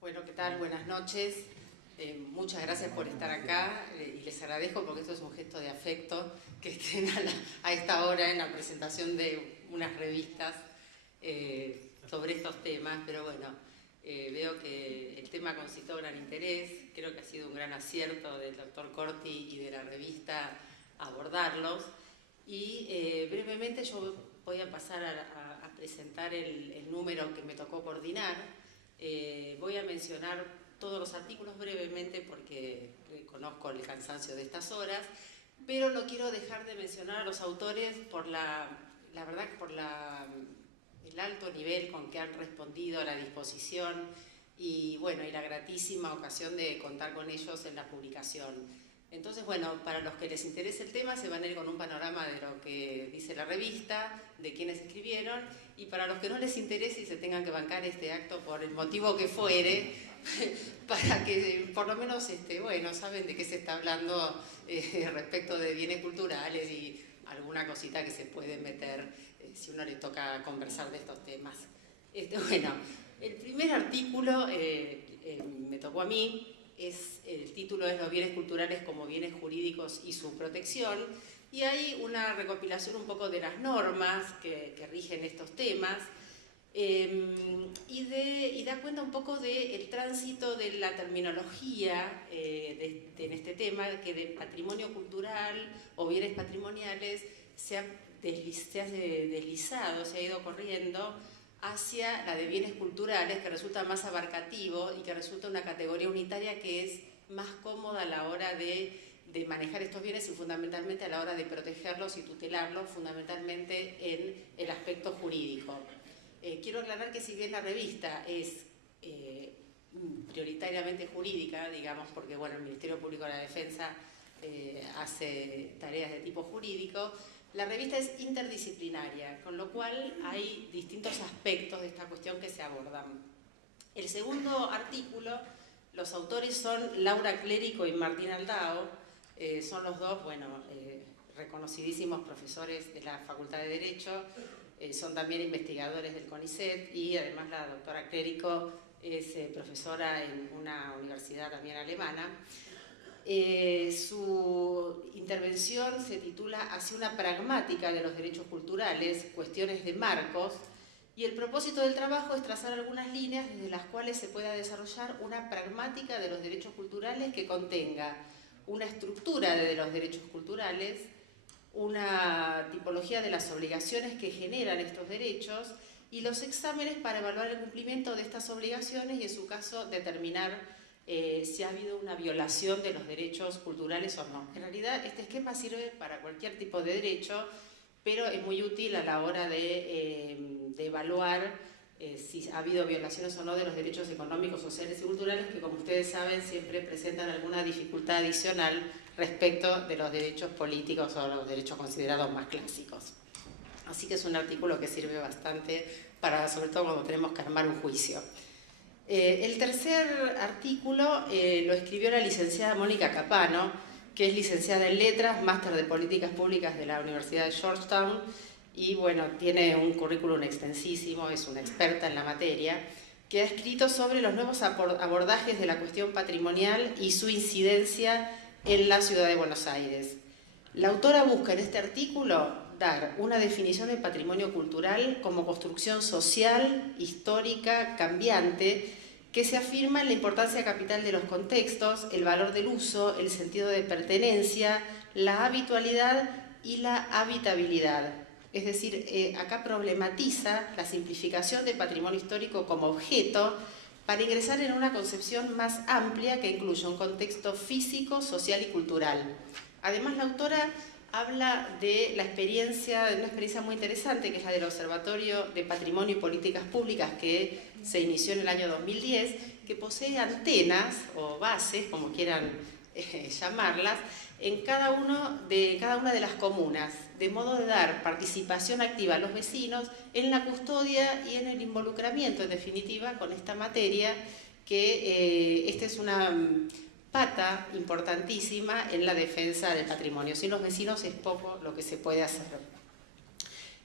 Bueno, ¿qué tal? Buenas noches. Muchas gracias por estar acá y les agradezco porque esto es un gesto de afecto que estén a esta hora en la presentación de unas revistas sobre estos temas, pero bueno, veo que el tema concitó gran interés, creo que ha sido un gran acierto del doctor Corti y de la revista abordarlos y brevemente yo voy a pasar a presentar el número que me tocó coordinar. Voy a mencionar todos los artículos brevemente porque conozco el cansancio de estas horas, pero no quiero dejar de mencionar a los autores por la verdad que por el alto nivel con que han respondido a la disposición y bueno, y la gratísima ocasión de contar con ellos en la publicación. Entonces, bueno, para los que les interese el tema se van a ir con un panorama de lo que dice la revista, de quienes escribieron, y para los que no les interese y se tengan que bancar este acto por el motivo que fuere, para que por lo menos, bueno, saben de qué se está hablando respecto de bienes culturales y alguna cosita que se puede meter si uno le toca conversar de estos temas. Bueno, el primer artículo me tocó a mí. El título es Los bienes culturales como bienes jurídicos y su protección, y hay una recopilación un poco de las normas que rigen estos temas y da cuenta un poco del tránsito de la terminología en este tema, que de patrimonio cultural o bienes patrimoniales se ha deslizado, se ha ido corriendo hacia la de bienes culturales, que resulta más abarcativo y que resulta una categoría unitaria que es más cómoda a la hora de manejar estos bienes y fundamentalmente a la hora de protegerlos y tutelarlos, fundamentalmente en el aspecto jurídico. Quiero aclarar que si bien la revista es prioritariamente jurídica, digamos, porque bueno, el Ministerio Público de la Defensa hace tareas de tipo jurídico, la revista es interdisciplinaria, con lo cual hay distintos aspectos de esta cuestión que se abordan. El segundo artículo, los autores son Laura Clérico y Martín Aldao, son los dos, bueno, reconocidísimos profesores de la Facultad de Derecho, son también investigadores del CONICET y además la doctora Clérico es profesora en una universidad también alemana. Su intervención se titula Hacia una pragmática de los derechos culturales, cuestiones de marcos, y el propósito del trabajo es trazar algunas líneas desde las cuales se pueda desarrollar una pragmática de los derechos culturales que contenga una estructura de los derechos culturales, una tipología de las obligaciones que generan estos derechos y los exámenes para evaluar el cumplimiento de estas obligaciones y en su caso determinar si ha habido una violación de los derechos culturales o no. En realidad este esquema sirve para cualquier tipo de derecho, pero es muy útil a la hora de evaluar si ha habido violaciones o no de los derechos económicos, sociales y culturales, que como ustedes saben siempre presentan alguna dificultad adicional respecto de los derechos políticos o los derechos considerados más clásicos. Así que es un artículo que sirve bastante para, sobre todo cuando tenemos que armar un juicio. El tercer artículo lo escribió la licenciada Mónica Capano, que es licenciada en Letras, máster de Políticas Públicas de la Universidad de Georgetown, y bueno, tiene un currículum extensísimo, es una experta en la materia, que ha escrito sobre los nuevos abordajes de la cuestión patrimonial y su incidencia en la ciudad de Buenos Aires. La autora busca en este artículo dar una definición de patrimonio cultural como construcción social, histórica, cambiante, que se afirma en la importancia capital de los contextos, el valor del uso, el sentido de pertenencia, la habitualidad y la habitabilidad. Es decir, acá problematiza la simplificación del patrimonio histórico como objeto para ingresar en una concepción más amplia que incluye un contexto físico, social y cultural. Además, la autora habla de una experiencia muy interesante, que es la del Observatorio de Patrimonio y Políticas Públicas, que se inició en el año 2010, que posee antenas o bases, como quieran llamarlas, en cada una de las comunas, de modo de dar participación activa a los vecinos en la custodia y en el involucramiento, en definitiva, con esta materia, que esta es una pata importantísima en la defensa del patrimonio. Sin los vecinos es poco lo que se puede hacer.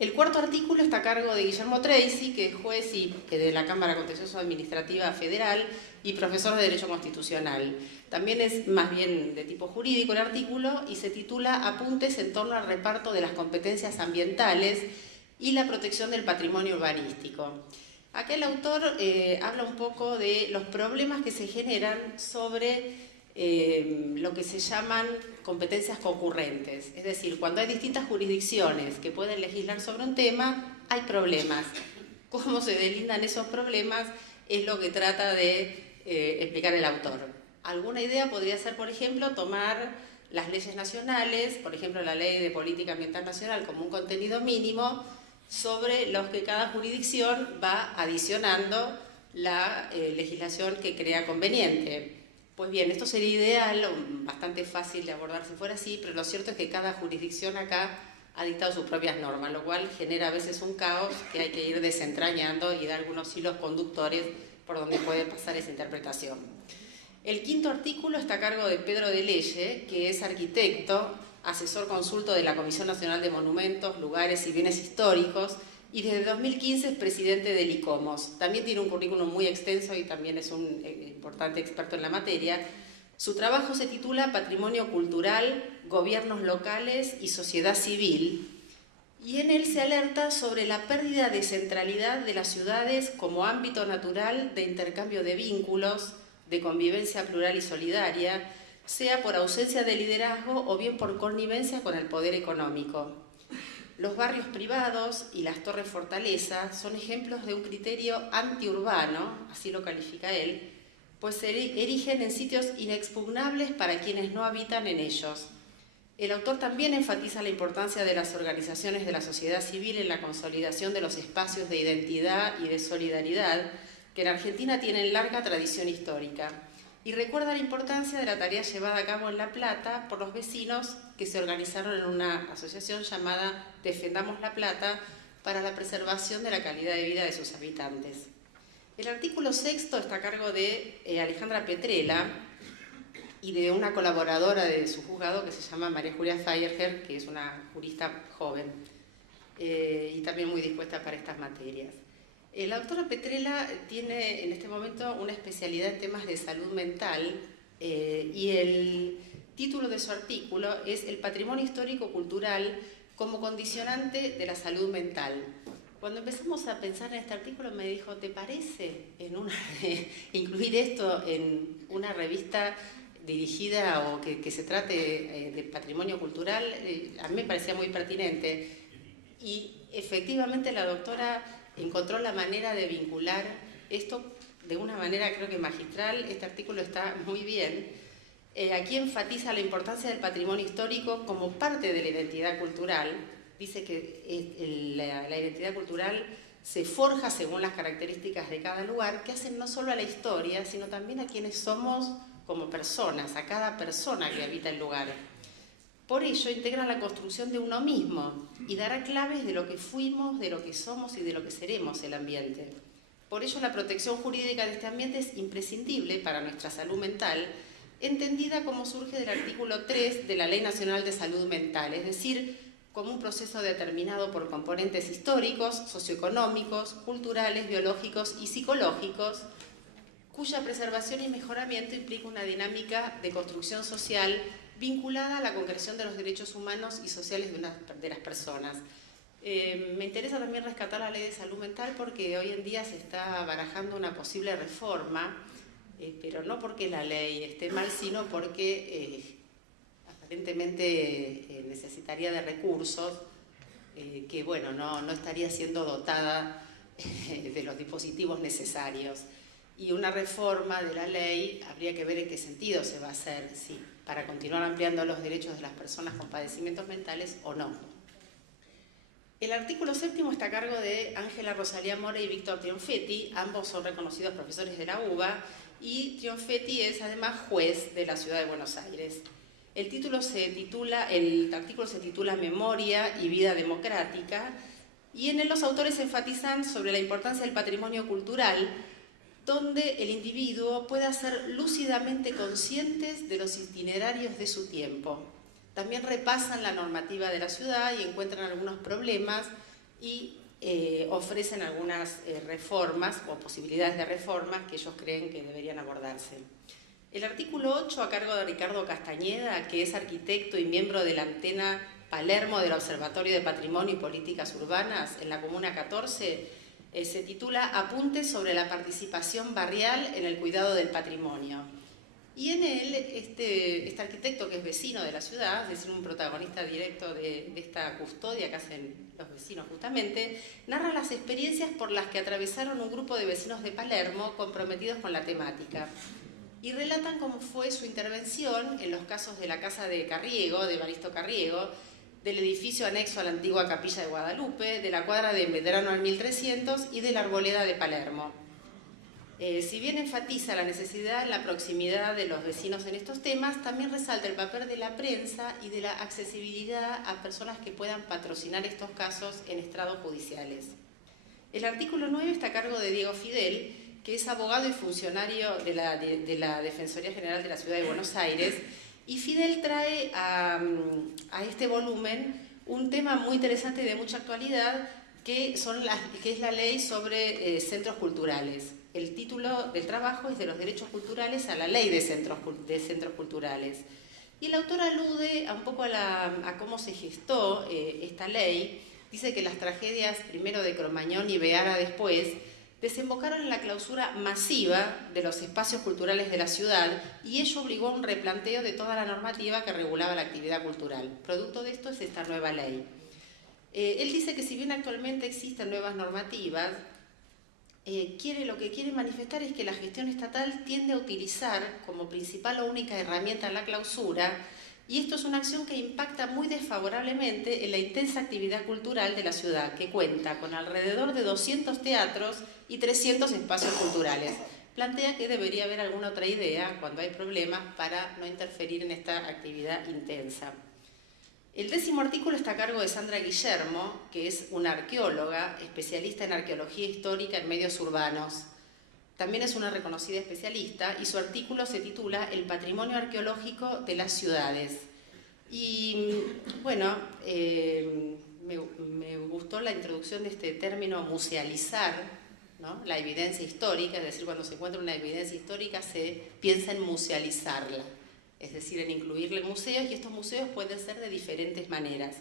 El cuarto artículo está a cargo de Guillermo Tracy, que es juez de la Cámara Contencioso Administrativa Federal y profesor de Derecho Constitucional. También es más bien de tipo jurídico el artículo y se titula Apuntes en torno al reparto de las competencias ambientales y la protección del patrimonio urbanístico. Acá el autor habla un poco de los problemas que se generan sobre lo que se llaman competencias concurrentes. Es decir, cuando hay distintas jurisdicciones que pueden legislar sobre un tema, hay problemas. ¿Cómo se delindan esos problemas? Es lo que trata de explicar el autor. Alguna idea podría ser, por ejemplo, tomar las leyes nacionales, por ejemplo, la Ley de Política Ambiental Nacional, como un contenido mínimo sobre los que cada jurisdicción va adicionando la legislación que crea conveniente. Pues bien, esto sería ideal, bastante fácil de abordar si fuera así, pero lo cierto es que cada jurisdicción acá ha dictado sus propias normas, lo cual genera a veces un caos que hay que ir desentrañando y dar algunos hilos conductores por donde puede pasar esa interpretación. El quinto artículo está a cargo de Pedro de Leye, que es arquitecto, asesor consulto de la Comisión Nacional de Monumentos, Lugares y Bienes Históricos, y desde 2015 es presidente del ICOMOS. También tiene un currículum muy extenso y también es un importante experto en la materia. Su trabajo se titula Patrimonio Cultural, Gobiernos Locales y Sociedad Civil, y en él se alerta sobre la pérdida de centralidad de las ciudades como ámbito natural de intercambio de vínculos, de convivencia plural y solidaria, sea por ausencia de liderazgo o bien por connivencia con el poder económico. Los barrios privados y las torres fortaleza son ejemplos de un criterio antiurbano, así lo califica él, pues se erigen en sitios inexpugnables para quienes no habitan en ellos. El autor también enfatiza la importancia de las organizaciones de la sociedad civil en la consolidación de los espacios de identidad y de solidaridad que en Argentina tienen larga tradición histórica, y recuerda la importancia de la tarea llevada a cabo en La Plata por los vecinos que se organizaron en una asociación llamada Defendamos La Plata para la preservación de la calidad de vida de sus habitantes. El artículo sexto está a cargo de Alejandra Petrella y de una colaboradora de su juzgado que se llama María Julia Feierger, que es una jurista joven y también muy dispuesta para estas materias. La autora Petrella tiene en este momento una especialidad en temas de salud mental y el título de su artículo es El patrimonio histórico-cultural como condicionante de la salud mental. Cuando empezamos a pensar en este artículo me dijo, ¿te parece incluir esto en una revista dirigida o que se trate de patrimonio cultural? A mí me parecía muy pertinente y efectivamente la doctora encontró la manera de vincular esto de una manera creo que magistral. Este artículo está muy bien. Aquí enfatiza la importancia del patrimonio histórico como parte de la identidad cultural. Dice que la identidad cultural se forja según las características de cada lugar, que hacen no solo a la historia, sino también a quienes somos como personas, a cada persona que habita el lugar. Por ello, integra la construcción de uno mismo y dará claves de lo que fuimos, de lo que somos y de lo que seremos el ambiente. Por ello, la protección jurídica de este ambiente es imprescindible para nuestra salud mental, entendida como surge del artículo 3 de la Ley Nacional de Salud Mental, es decir, como un proceso determinado por componentes históricos, socioeconómicos, culturales, biológicos y psicológicos, cuya preservación y mejoramiento implica una dinámica de construcción social vinculada a la concreción de los derechos humanos y sociales de las personas. Me interesa también rescatar la Ley de Salud Mental porque hoy en día se está barajando una posible reforma, pero no porque la ley esté mal, sino porque aparentemente necesitaría de recursos que, bueno, no estaría siendo dotada de los dispositivos necesarios. Y una reforma de la ley habría que ver en qué sentido se va a hacer, si para continuar ampliando los derechos de las personas con padecimientos mentales o no. El artículo séptimo está a cargo de Ángela Rosalía Mora y Víctor Trionfetti, ambos son reconocidos profesores de la UBA, y Trionfetti es además juez de la Ciudad de Buenos Aires. El artículo se titula Memoria y Vida Democrática, y en él los autores enfatizan sobre la importancia del patrimonio cultural, donde el individuo pueda ser lúcidamente conscientes de los itinerarios de su tiempo. También repasan la normativa de la ciudad y encuentran algunos problemas y ofrecen algunas reformas o posibilidades de reformas que ellos creen que deberían abordarse. El artículo 8, a cargo de Ricardo Castañeda, que es arquitecto y miembro de la antena Palermo del Observatorio de Patrimonio y Políticas Urbanas en la Comuna 14, se titula Apuntes sobre la participación barrial en el cuidado del patrimonio. Y en él, este arquitecto, que es vecino de la ciudad, es decir, un protagonista directo de esta custodia que hacen los vecinos justamente, narra las experiencias por las que atravesaron un grupo de vecinos de Palermo comprometidos con la temática. Y relatan cómo fue su intervención en los casos de la casa de Carriego, de Evaristo Carriego, del edificio anexo a la antigua Capilla de Guadalupe, de la cuadra de Medrano al 1300 y de la Arboleda de Palermo. Si bien enfatiza la necesidad en la proximidad de los vecinos en estos temas, también resalta el papel de la prensa y de la accesibilidad a personas que puedan patrocinar estos casos en estrados judiciales. El artículo 9 está a cargo de Diego Fidel, que es abogado y funcionario de la Defensoría General de la Ciudad de Buenos Aires, y Fidel trae a este volumen un tema muy interesante y de mucha actualidad, que es la ley sobre centros culturales. El título del trabajo es de los derechos culturales a la ley de centros culturales. Y el autor alude un poco a cómo se gestó esta ley. Dice que las tragedias, primero de Cromañón y Beara después, desembocaron en la clausura masiva de los espacios culturales de la ciudad, y ello obligó a un replanteo de toda la normativa que regulaba la actividad cultural. Producto de esto es esta nueva ley. Él dice que si bien actualmente existen nuevas normativas, lo que quiere manifestar es que la gestión estatal tiende a utilizar como principal o única herramienta la clausura, y esto es una acción que impacta muy desfavorablemente en la intensa actividad cultural de la ciudad, que cuenta con alrededor de 200 teatros y 300 espacios culturales. Plantea que debería haber alguna otra idea cuando hay problemas para no interferir en esta actividad intensa. El 10º artículo está a cargo de Sandra Guillermo, que es una arqueóloga, especialista en arqueología histórica en medios urbanos. También es una reconocida especialista y su artículo se titula El patrimonio arqueológico de las ciudades. Y bueno, me gustó la introducción de este término musealizar, ¿no? La evidencia histórica, es decir, cuando se encuentra una evidencia histórica se piensa en musealizarla, es decir, en incluirle museos, y estos museos pueden ser de diferentes maneras.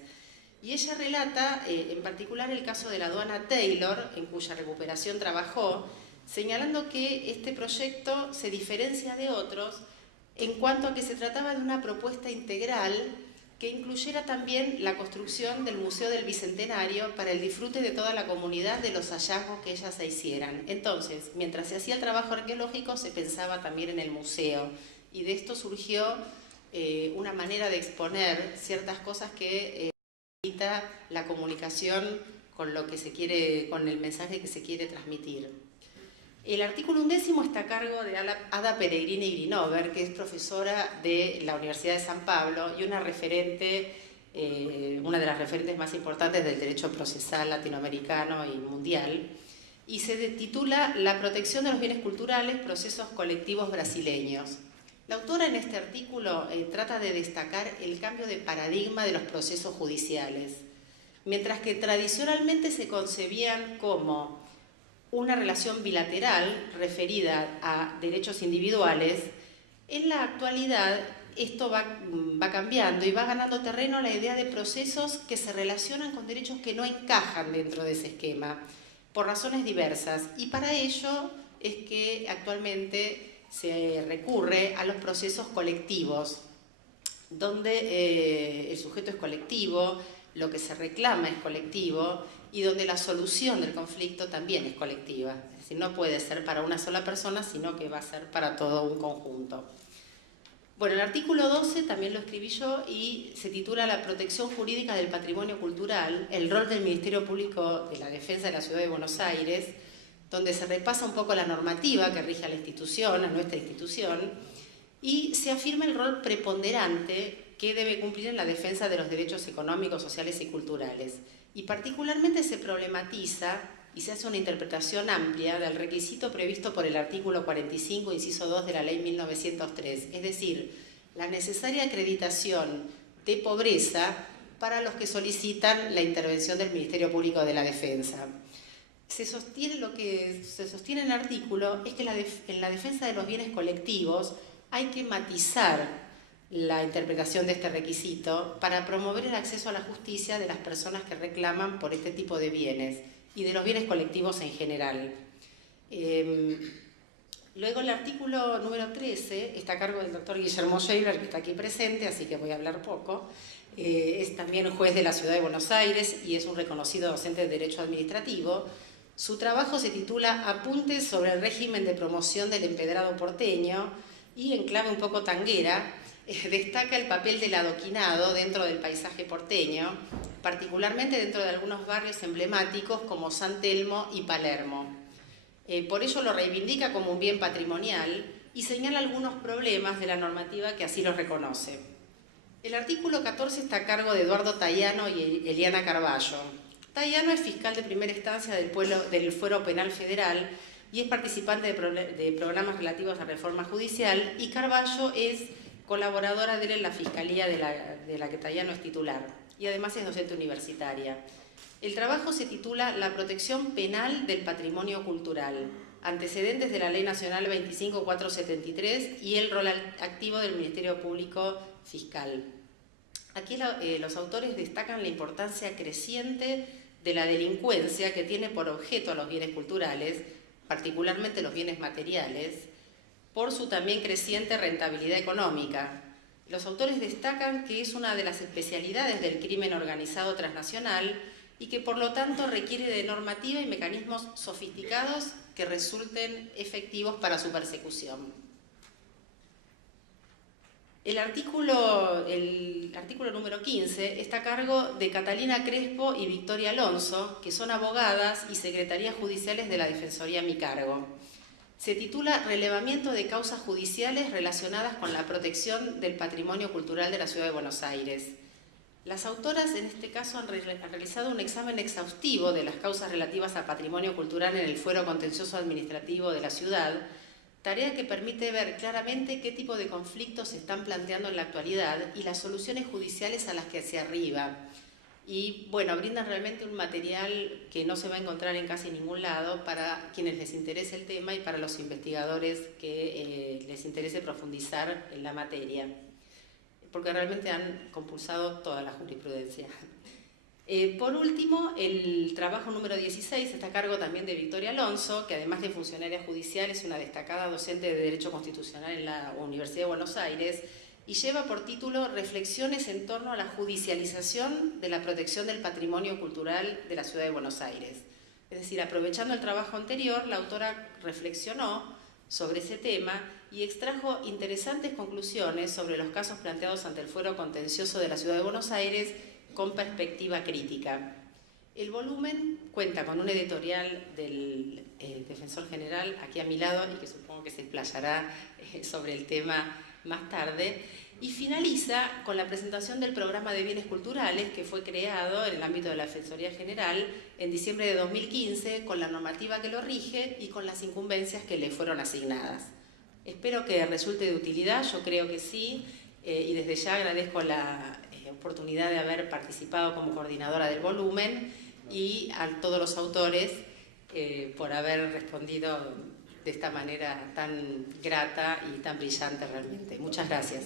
Y ella relata en particular el caso de la aduana Taylor, en cuya recuperación trabajó, señalando que este proyecto se diferencia de otros en cuanto a que se trataba de una propuesta integral que incluyera también la construcción del Museo del Bicentenario para el disfrute de toda la comunidad de los hallazgos que ellas se hicieran. Entonces, mientras se hacía el trabajo arqueológico, se pensaba también en el museo, y de esto surgió una manera de exponer ciertas cosas que facilita la comunicación con lo que se quiere, con el mensaje que se quiere transmitir. El artículo 11 está a cargo de Ada Peregrini Grinover, que es profesora de la Universidad de San Pablo y una de las referentes más importantes del derecho procesal latinoamericano y mundial, y se titula La protección de los bienes culturales, procesos colectivos brasileños. La autora en este artículo trata de destacar el cambio de paradigma de los procesos judiciales. Mientras que tradicionalmente se concebían como una relación bilateral referida a derechos individuales, en la actualidad esto va cambiando y va ganando terreno la idea de procesos que se relacionan con derechos que no encajan dentro de ese esquema, por razones diversas. Y para ello es que actualmente se recurre a los procesos colectivos, donde el sujeto es colectivo, lo que se reclama es colectivo, y donde la solución del conflicto también es colectiva. Es decir, no puede ser para una sola persona, sino que va a ser para todo un conjunto. Bueno, el artículo 12 también lo escribí yo y se titula La protección jurídica del patrimonio cultural, el rol del Ministerio Público de la Defensa de la Ciudad de Buenos Aires, donde se repasa un poco la normativa que rige a la institución, a nuestra institución, y se afirma el rol preponderante que debe cumplir en la defensa de los derechos económicos, sociales y culturales. Y particularmente se problematiza y se hace una interpretación amplia del requisito previsto por el artículo 45, inciso 2 de la Ley 1903, es decir, la necesaria acreditación de pobreza para los que solicitan la intervención del Ministerio Público de la Defensa. Lo que se sostiene en el artículo es que en la defensa de los bienes colectivos hay que matizar la interpretación de este requisito para promover el acceso a la justicia de las personas que reclaman por este tipo de bienes y de los bienes colectivos en general. Luego el artículo número 13 está a cargo del doctor Guillermo Scheibler, que está aquí presente, así que voy a hablar poco. Es también juez de la Ciudad de Buenos Aires y es un reconocido docente de Derecho Administrativo. Su trabajo se titula Apuntes sobre el régimen de promoción del empedrado porteño y, en clave un poco tanguera, destaca el papel del adoquinado dentro del paisaje porteño, particularmente dentro de algunos barrios emblemáticos como San Telmo y Palermo. Por ello lo reivindica como un bien patrimonial y señala algunos problemas de la normativa que así los reconoce. El artículo 14 está a cargo de Eduardo Tayano y Eliana Carballo. Tayano es fiscal de primera instancia del Fuero Penal Federal y es participante de programas relativos a reforma judicial, y Carballo es colaboradora de él en la fiscalía de la que Tayano es titular, y además es docente universitaria. El trabajo se titula La protección penal del patrimonio cultural, antecedentes de la Ley Nacional 25473 y el rol activo del Ministerio Público Fiscal. Aquí los autores destacan la importancia creciente de la delincuencia que tiene por objeto a los bienes culturales, particularmente los bienes materiales, por su también creciente rentabilidad económica. Los autores destacan que es una de las especialidades del crimen organizado transnacional y que por lo tanto requiere de normativa y mecanismos sofisticados que resulten efectivos para su persecución. El artículo número 15 está a cargo de Catalina Crespo y Victoria Alonso, que son abogadas y secretarías judiciales de la Defensoría a mi cargo. Se titula Relevamiento de causas judiciales relacionadas con la protección del patrimonio cultural de la Ciudad de Buenos Aires. Las autoras en este caso han realizado un examen exhaustivo de las causas relativas a patrimonio cultural en el Fuero Contencioso Administrativo de la ciudad, tarea que permite ver claramente qué tipo de conflictos se están planteando en la actualidad y las soluciones judiciales a las que se arriba. Y bueno, brindan realmente un material que no se va a encontrar en casi ningún lado para quienes les interese el tema y para los investigadores que les interese profundizar en la materia, porque realmente han compulsado toda la jurisprudencia. Por último, el trabajo número 16 está a cargo también de Victoria Alonso, que además de funcionaria judicial es una destacada docente de Derecho Constitucional en la Universidad de Buenos Aires y lleva por título Reflexiones en torno a la judicialización de la protección del patrimonio cultural de la Ciudad de Buenos Aires. Es decir, aprovechando el trabajo anterior, la autora reflexionó sobre ese tema y extrajo interesantes conclusiones sobre los casos planteados ante el Fuero Contencioso de la Ciudad de Buenos Aires con perspectiva crítica. El volumen cuenta con un editorial del Defensor General aquí a mi lado y que supongo que se explayará sobre el tema más tarde, y finaliza con la presentación del programa de bienes culturales que fue creado en el ámbito de la Defensoría General en diciembre de 2015 con la normativa que lo rige y con las incumbencias que le fueron asignadas. Espero que resulte de utilidad, yo creo que sí, y desde ya agradezco la oportunidad de haber participado como coordinadora del volumen y a todos los autores por haber respondido de esta manera tan grata y tan brillante realmente. Muchas gracias.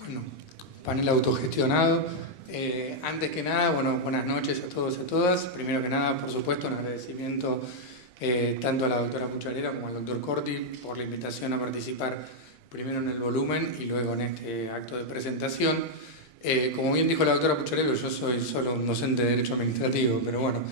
Bueno, panel autogestionado. Antes que nada, bueno, buenas noches a todos y a todas. Primero que nada, por supuesto, un agradecimiento tanto a la doctora Pucharera como al doctor Corti por la invitación a participar primero en el volumen y luego en este acto de presentación. Como bien dijo la doctora Pucharera, yo soy solo un docente de Derecho Administrativo, pero bueno,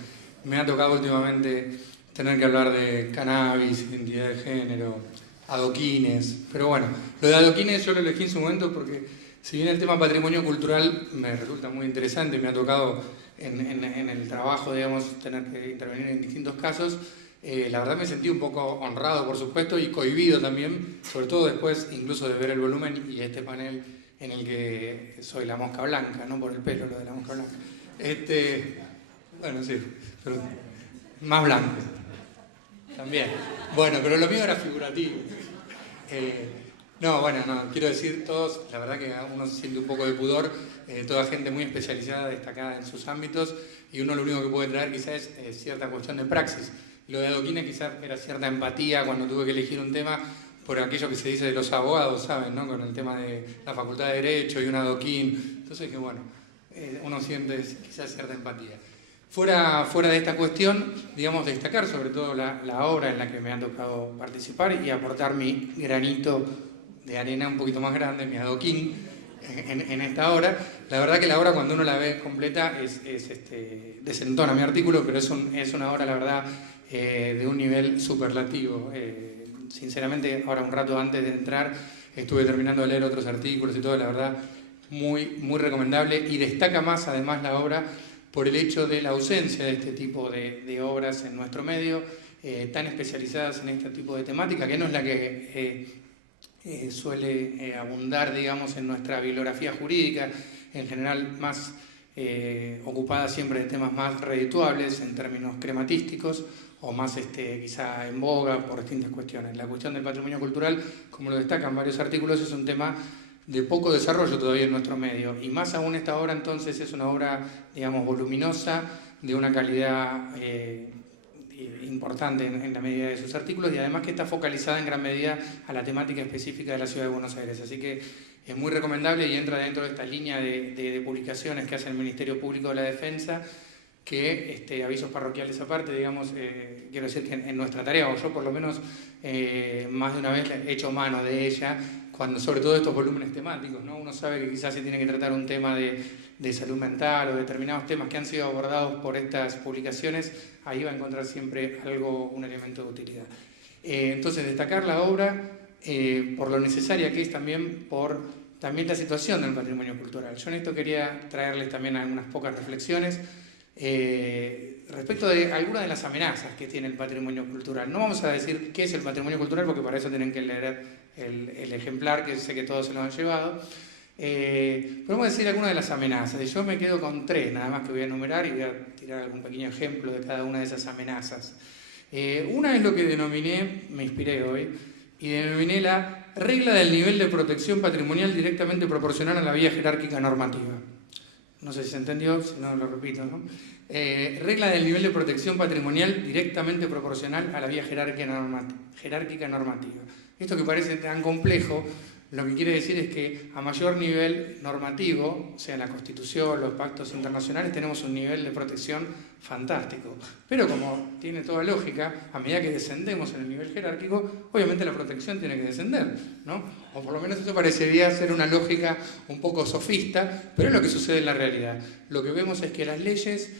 me ha tocado últimamente tener que hablar de cannabis, identidad de género, adoquines, pero bueno, lo de adoquines yo lo elegí en su momento porque si bien el tema patrimonio cultural me resulta muy interesante, me ha tocado en el trabajo, digamos, tener que intervenir en distintos casos, la verdad me sentí un poco honrado, por supuesto, y cohibido también, sobre todo después incluso de ver el volumen y este panel en el que soy la mosca blanca, no por el pelo lo de la mosca blanca. Bueno, sí, pero más blanco. También. Bueno, pero lo mío era figurativo. No, quiero decir, todos, la verdad que uno siente un poco de pudor, toda gente muy especializada, destacada en sus ámbitos, y uno lo único que puede traer quizás es cierta cuestión de praxis. Lo de adoquines quizás era cierta empatía cuando tuve que elegir un tema, por aquello que se dice de los abogados, ¿saben? ¿No? Con el tema de la Facultad de Derecho y un adoquín. Entonces, que bueno, uno siente quizás cierta empatía. Fuera de esta cuestión, digamos, destacar sobre todo la obra en la que me ha tocado participar y aportar mi granito de arena un poquito más grande, mi adoquín, en esta obra. La verdad que la obra, cuando uno la ve completa, desentona mi artículo, pero es una obra, la verdad, de un nivel superlativo. Sinceramente, ahora un rato antes de entrar, estuve terminando de leer otros artículos y todo, la verdad, muy, muy recomendable, y destaca más además la obra por el hecho de la ausencia de este tipo de obras en nuestro medio, tan especializadas en este tipo de temática, que no es la que suele abundar, digamos, en nuestra bibliografía jurídica, en general más ocupada siempre de temas más redituables en términos crematísticos, o más quizá en boga por distintas cuestiones. La cuestión del patrimonio cultural, como lo destacan varios artículos, es un tema de poco desarrollo todavía en nuestro medio, y más aún esta obra entonces es una obra, digamos, voluminosa, de una calidad importante en la medida de sus artículos, y además que está focalizada en gran medida a la temática específica de la Ciudad de Buenos Aires. Así que es muy recomendable y entra dentro de esta línea de publicaciones que hace el Ministerio Público de la Defensa, que, avisos parroquiales aparte, digamos, quiero decir que en nuestra tarea, o yo por lo menos más de una vez he hecho mano de ella, cuando sobre todo estos volúmenes temáticos, ¿no? Uno sabe que quizás se tiene que tratar un tema de salud mental o determinados temas que han sido abordados por estas publicaciones, ahí va a encontrar siempre un elemento de utilidad. Entonces, destacar la obra por lo necesaria que es también por la situación del patrimonio cultural. Yo en esto quería traerles también algunas pocas reflexiones respecto de algunas de las amenazas que tiene el patrimonio cultural. No vamos a decir qué es el patrimonio cultural, porque para eso tienen que leer el ejemplar, que sé que todos se lo han llevado. Podemos decir algunas de las amenazas, y yo me quedo con 3, nada más, que voy a enumerar, y voy a tirar algún pequeño ejemplo de cada una de esas amenazas. Una es lo que me inspiré hoy, y denominé la regla del nivel de protección patrimonial directamente proporcional a la vía jerárquica normativa. No sé si se entendió, si no lo repito, ¿no? Regla del nivel de protección patrimonial directamente proporcional a la vía jerárquica normativa. Esto que parece tan complejo, lo que quiere decir es que a mayor nivel normativo, o sea, en la Constitución, los pactos internacionales, tenemos un nivel de protección fantástico. Pero como tiene toda lógica, a medida que descendemos en el nivel jerárquico, obviamente la protección tiene que descender, ¿no? O por lo menos eso parecería ser una lógica un poco sofista, pero es lo que sucede en la realidad. Lo que vemos es que las leyes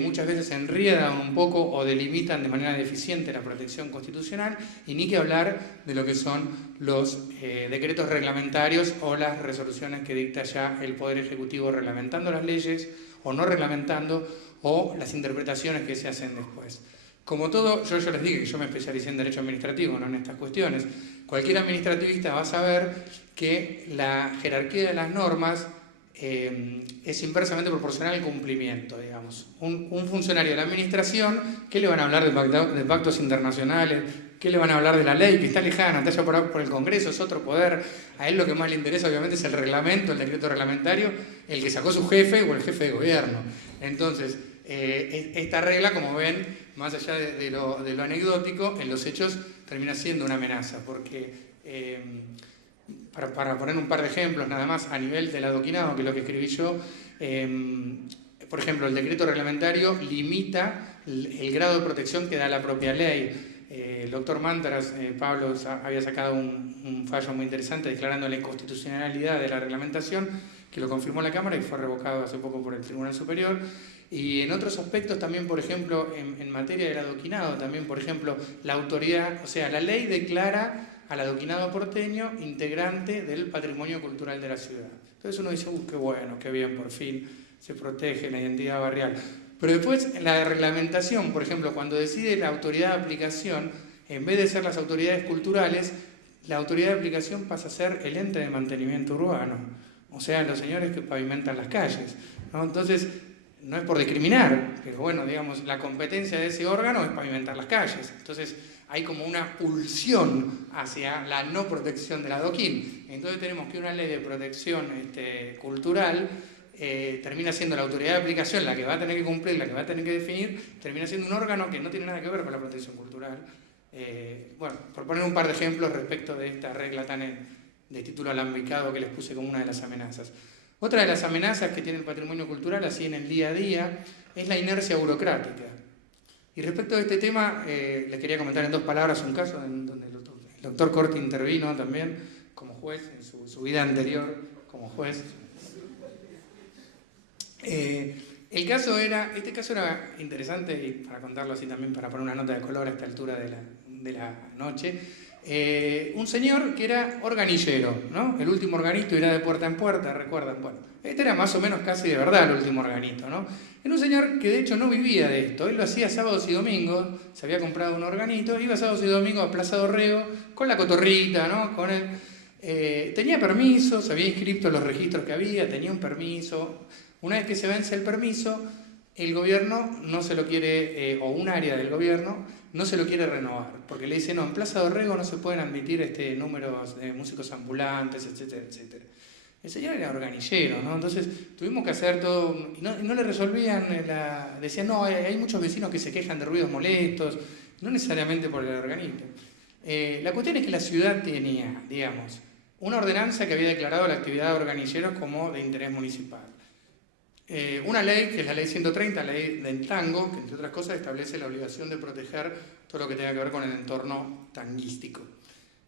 muchas veces enriedan un poco o delimitan de manera deficiente la protección constitucional, y ni que hablar de lo que son los decretos reglamentarios o las resoluciones que dicta ya el Poder Ejecutivo reglamentando las leyes o no reglamentando, o las interpretaciones que se hacen después. Como todo, yo les dije que yo me especialicé en Derecho Administrativo, no en estas cuestiones. Cualquier administrativista va a saber que la jerarquía de las normas es inversamente proporcional al cumplimiento, digamos. Un funcionario de la administración, ¿qué le van a hablar de pactos internacionales? ¿Qué le van a hablar de la ley que está lejana, está allá por el Congreso, es otro poder? A él lo que más le interesa obviamente es el reglamento, el decreto reglamentario, el que sacó su jefe o el jefe de gobierno. Entonces, esta regla, como ven, más allá de lo anecdótico, en los hechos termina siendo una amenaza, porque para poner un par de ejemplos nada más a nivel del adoquinado, que es lo que escribí yo, por ejemplo, el decreto reglamentario limita el grado de protección que da la propia ley. El doctor Mántaras, Pablo, había sacado un fallo muy interesante declarando la inconstitucionalidad de la reglamentación, que lo confirmó la Cámara y fue revocado hace poco por el Tribunal Superior. Y en otros aspectos también, por ejemplo, en materia del adoquinado, también, por ejemplo, la autoridad, o sea, la ley declara al adoquinado porteño integrante del patrimonio cultural de la ciudad. Entonces uno dice, qué bueno, qué bien, por fin se protege la identidad barrial. Pero después, en la reglamentación, por ejemplo, cuando decide la autoridad de aplicación, en vez de ser las autoridades culturales, la autoridad de aplicación pasa a ser el ente de mantenimiento urbano, o sea, los señores que pavimentan las calles, ¿no? Entonces, no es por discriminar, pero bueno, digamos, la competencia de ese órgano es pavimentar las calles. Entonces, hay como una pulsión hacia la no protección del adoquín. Entonces tenemos que una ley de protección cultural termina siendo la autoridad de aplicación la que va a tener que cumplir, la que va a tener que definir, termina siendo un órgano que no tiene nada que ver con la protección cultural. Bueno, por poner un par de ejemplos respecto de esta regla tan de título alambicado que les puse como una de las amenazas. Otra de las amenazas que tiene el patrimonio cultural, así en el día a día, es la inercia burocrática. Y respecto a este tema, les quería comentar en 2 palabras un caso en donde el doctor Corti intervino también como juez en su vida anterior como juez. Este caso era interesante, y para contarlo así también, para poner una nota de color a esta altura de la noche. Un señor que era organillero, ¿no? El último organisto irá de puerta en puerta, ¿recuerdan? Bueno, este era más o menos casi de verdad el último organisto, ¿no? Era un señor que de hecho no vivía de esto, él lo hacía sábados y domingos, se había comprado un organito, iba sábados y domingos a Plaza Dorrego con la cotorrita, ¿no? Con él. Tenía permiso, se había inscrito en los registros que había, tenía un permiso. Una vez que se vence el permiso, el gobierno no se lo quiere, o un área del gobierno, no se lo quiere renovar, porque le dice, no, en Plaza Dorrego no se pueden admitir números de músicos ambulantes, etcétera, etcétera. El señor era organillero, ¿no? Entonces tuvimos que hacer todo, y no le resolvían, decían, no, hay muchos vecinos que se quejan de ruidos molestos, no necesariamente por el organito. La cuestión es que la ciudad tenía, digamos, una ordenanza que había declarado la actividad de organilleros como de interés municipal. Una ley, que es la ley 130, la ley del tango, que entre otras cosas establece la obligación de proteger todo lo que tenga que ver con el entorno tanguístico.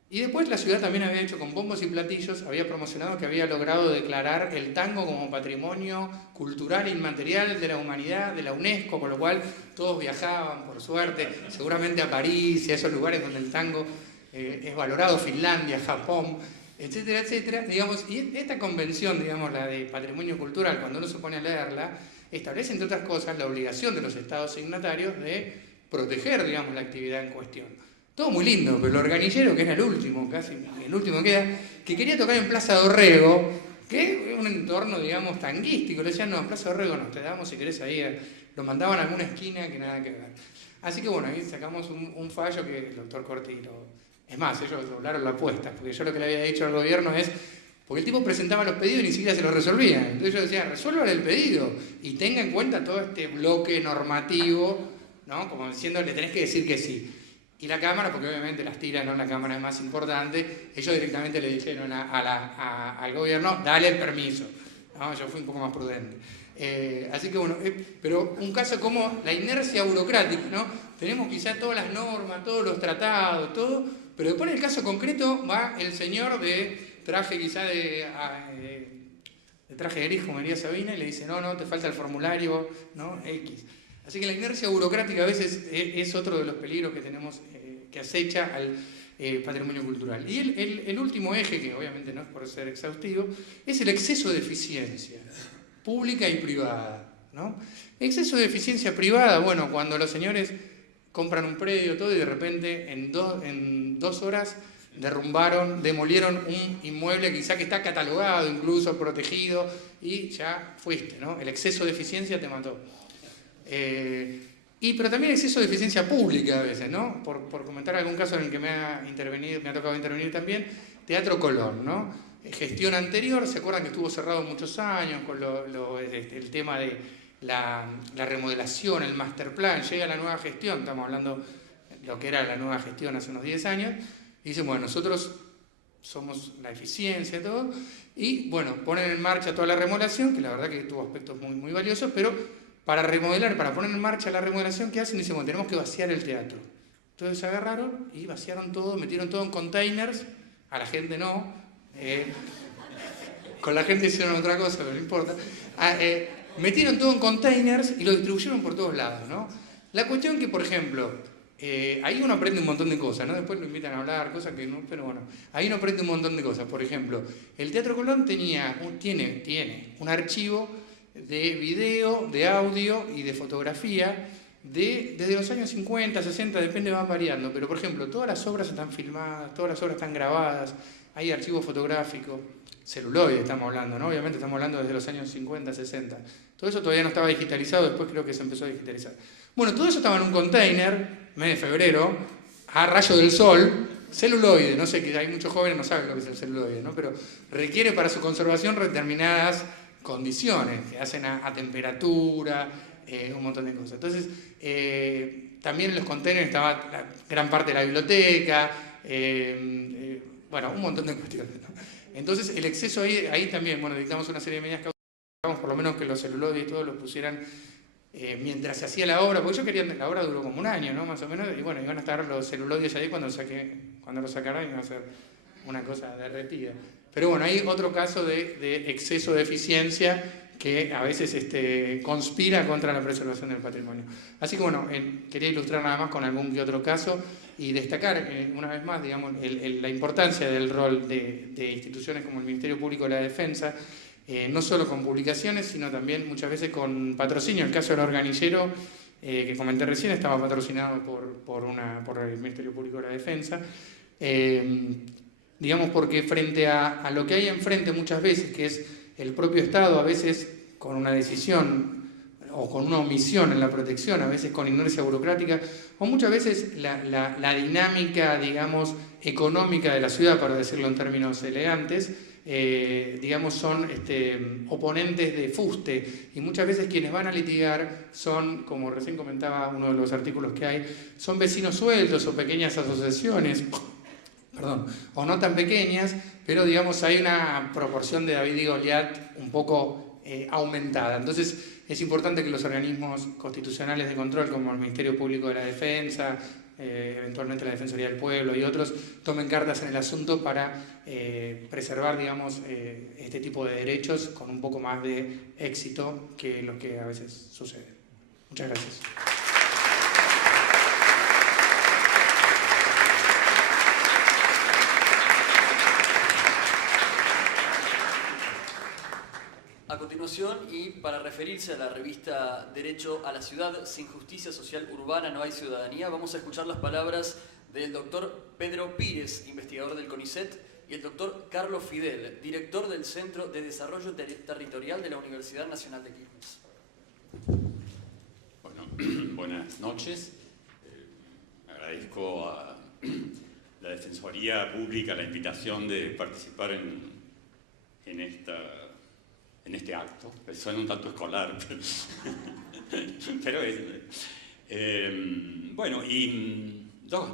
Y después la ciudad también había hecho con bombos y platillos, había promocionado que había logrado declarar el tango como patrimonio cultural inmaterial de la humanidad, de la UNESCO, con lo cual todos viajaban, por suerte, seguramente a París y a esos lugares donde el tango es valorado, Finlandia, Japón, etcétera, etcétera, digamos, y esta convención, digamos, la de patrimonio cultural, cuando uno se pone a leerla, establece, entre otras cosas, la obligación de los estados signatarios de proteger, digamos, la actividad en cuestión. Todo muy lindo, pero el organillero, que era el último, casi el último que quería tocar en Plaza Dorrego, que es un entorno, digamos, tanguístico, le decían, no, en Plaza Dorrego nos te damos, si querés ahí, lo mandaban a alguna esquina que nada que ver. Así que bueno, ahí sacamos un fallo que el doctor Corti es más, ellos doblaron la apuesta, porque yo lo que le había dicho al gobierno es, porque el tipo presentaba los pedidos y ni siquiera se los resolvían. Entonces yo decía, resuelvan el pedido y tenga en cuenta todo este bloque normativo, ¿no? Como diciendo, le tenés que decir que sí. Y la Cámara, porque obviamente las tiras, ¿no? La Cámara es más importante, ellos directamente le dijeron al gobierno, dale el permiso. ¿No? Yo fui un poco más prudente. Así que bueno, pero un caso como la inercia burocrática, ¿no? Tenemos quizá todas las normas, todos los tratados, todo, pero después en el caso concreto va el señor de traje quizá de traje gris, como diría Sabina, y le dice, no, te falta el formulario, ¿no? X. Así que la inercia burocrática a veces es otro de los peligros que tenemos, que acecha al patrimonio cultural. Y el último eje, que obviamente no es por ser exhaustivo, es el exceso de eficiencia, pública y privada, ¿no? Exceso de eficiencia privada, bueno, cuando los señores compran un predio, todo, y de repente en 2 horas demolieron un inmueble quizá que está catalogado, incluso protegido, y ya fuiste, ¿no? El exceso de eficiencia te mató. Pero también exceso de eficiencia pública a veces, ¿no? Por comentar algún caso en el que me ha tocado intervenir también, Teatro Colón, ¿no? Gestión anterior, ¿se acuerdan que estuvo cerrado muchos años con el tema de la remodelación, el master plan? Llega la nueva gestión, estamos hablando de lo que era la nueva gestión hace unos 10 años, y dicen, bueno, nosotros somos la eficiencia y todo, y bueno, ponen en marcha toda la remodelación, que la verdad que tuvo aspectos muy, muy valiosos, pero para remodelar, para poner en marcha la remodelación, ¿qué hacen? Dicen, bueno, tenemos que vaciar el teatro. Entonces se agarraron y vaciaron todo, metieron todo en containers, a la gente no, con la gente hicieron otra cosa, pero no importa. Metieron todo en containers y lo distribuyeron por todos lados, ¿no? La cuestión que, por ejemplo, ahí uno aprende un montón de cosas, ¿no? Después lo invitan a hablar, cosas que no, pero bueno, ahí uno aprende un montón de cosas. Por ejemplo, el Teatro Colón tiene un archivo de video, de audio y de fotografía desde los años 50, 60, depende, van variando, pero por ejemplo, todas las obras están filmadas, todas las obras están grabadas, hay archivo fotográfico, celuloide estamos hablando, ¿no? Obviamente estamos hablando desde los años 50, 60. Todo eso todavía no estaba digitalizado, después creo que se empezó a digitalizar. Bueno, todo eso estaba en un container, mes de febrero, a rayo del sol, celuloide, no sé, que hay muchos jóvenes no saben lo que es el celuloide, ¿no? Pero requiere para su conservación determinadas condiciones, que hacen a temperatura, un montón de cosas. Entonces, también en los containers estaba gran parte de la biblioteca, bueno, un montón de cuestiones, ¿no? Entonces, el exceso ahí también, bueno, dictamos una serie de medidas que por lo menos que los celuloides y todo los pusieran mientras se hacía la obra, porque yo quería, la obra duró como un año, ¿no? Más o menos, y bueno, iban a estar los celuloides ahí cuando lo sacaran iba a ser una cosa derretida. Pero bueno, hay otro caso de exceso de eficiencia que a veces conspira contra la preservación del patrimonio. Así que bueno, quería ilustrar nada más con algún que otro caso y destacar una vez más, digamos, la importancia del rol de instituciones como el Ministerio Público de la Defensa, no solo con publicaciones, sino también muchas veces con patrocinio. El caso del Organillero, que comenté recién, estaba patrocinado por el Ministerio Público de la Defensa. Digamos, porque frente a lo que hay enfrente muchas veces, que es el propio Estado, a veces con una decisión o con una omisión en la protección, a veces con ignorancia burocrática, o muchas veces la dinámica, digamos, económica de la ciudad, para decirlo en términos elegantes, digamos, son oponentes de fuste, y muchas veces quienes van a litigar son, como recién comentaba uno de los artículos que hay, son vecinos sueltos o pequeñas asociaciones, perdón, o no tan pequeñas, pero digamos hay una proporción de David y Goliat un poco aumentada. Entonces es importante que los organismos constitucionales de control, como el Ministerio Público de la Defensa, eventualmente la Defensoría del Pueblo y otros, tomen cartas en el asunto para preservar, digamos, este tipo de derechos con un poco más de éxito que lo que a veces sucede. Muchas gracias. A continuación, y para referirse a la revista Derecho a la Ciudad, sin justicia social urbana no hay ciudadanía, vamos a escuchar las palabras del doctor Pedro Pires, investigador del CONICET, y el doctor Carlos Fidel, director del Centro de Desarrollo Territorial de la Universidad Nacional de Quilmes. Bueno, buenas noches. Agradezco a la Defensoría Pública la invitación de participar en este acto. Suena un tanto escolar, pero es... bueno, y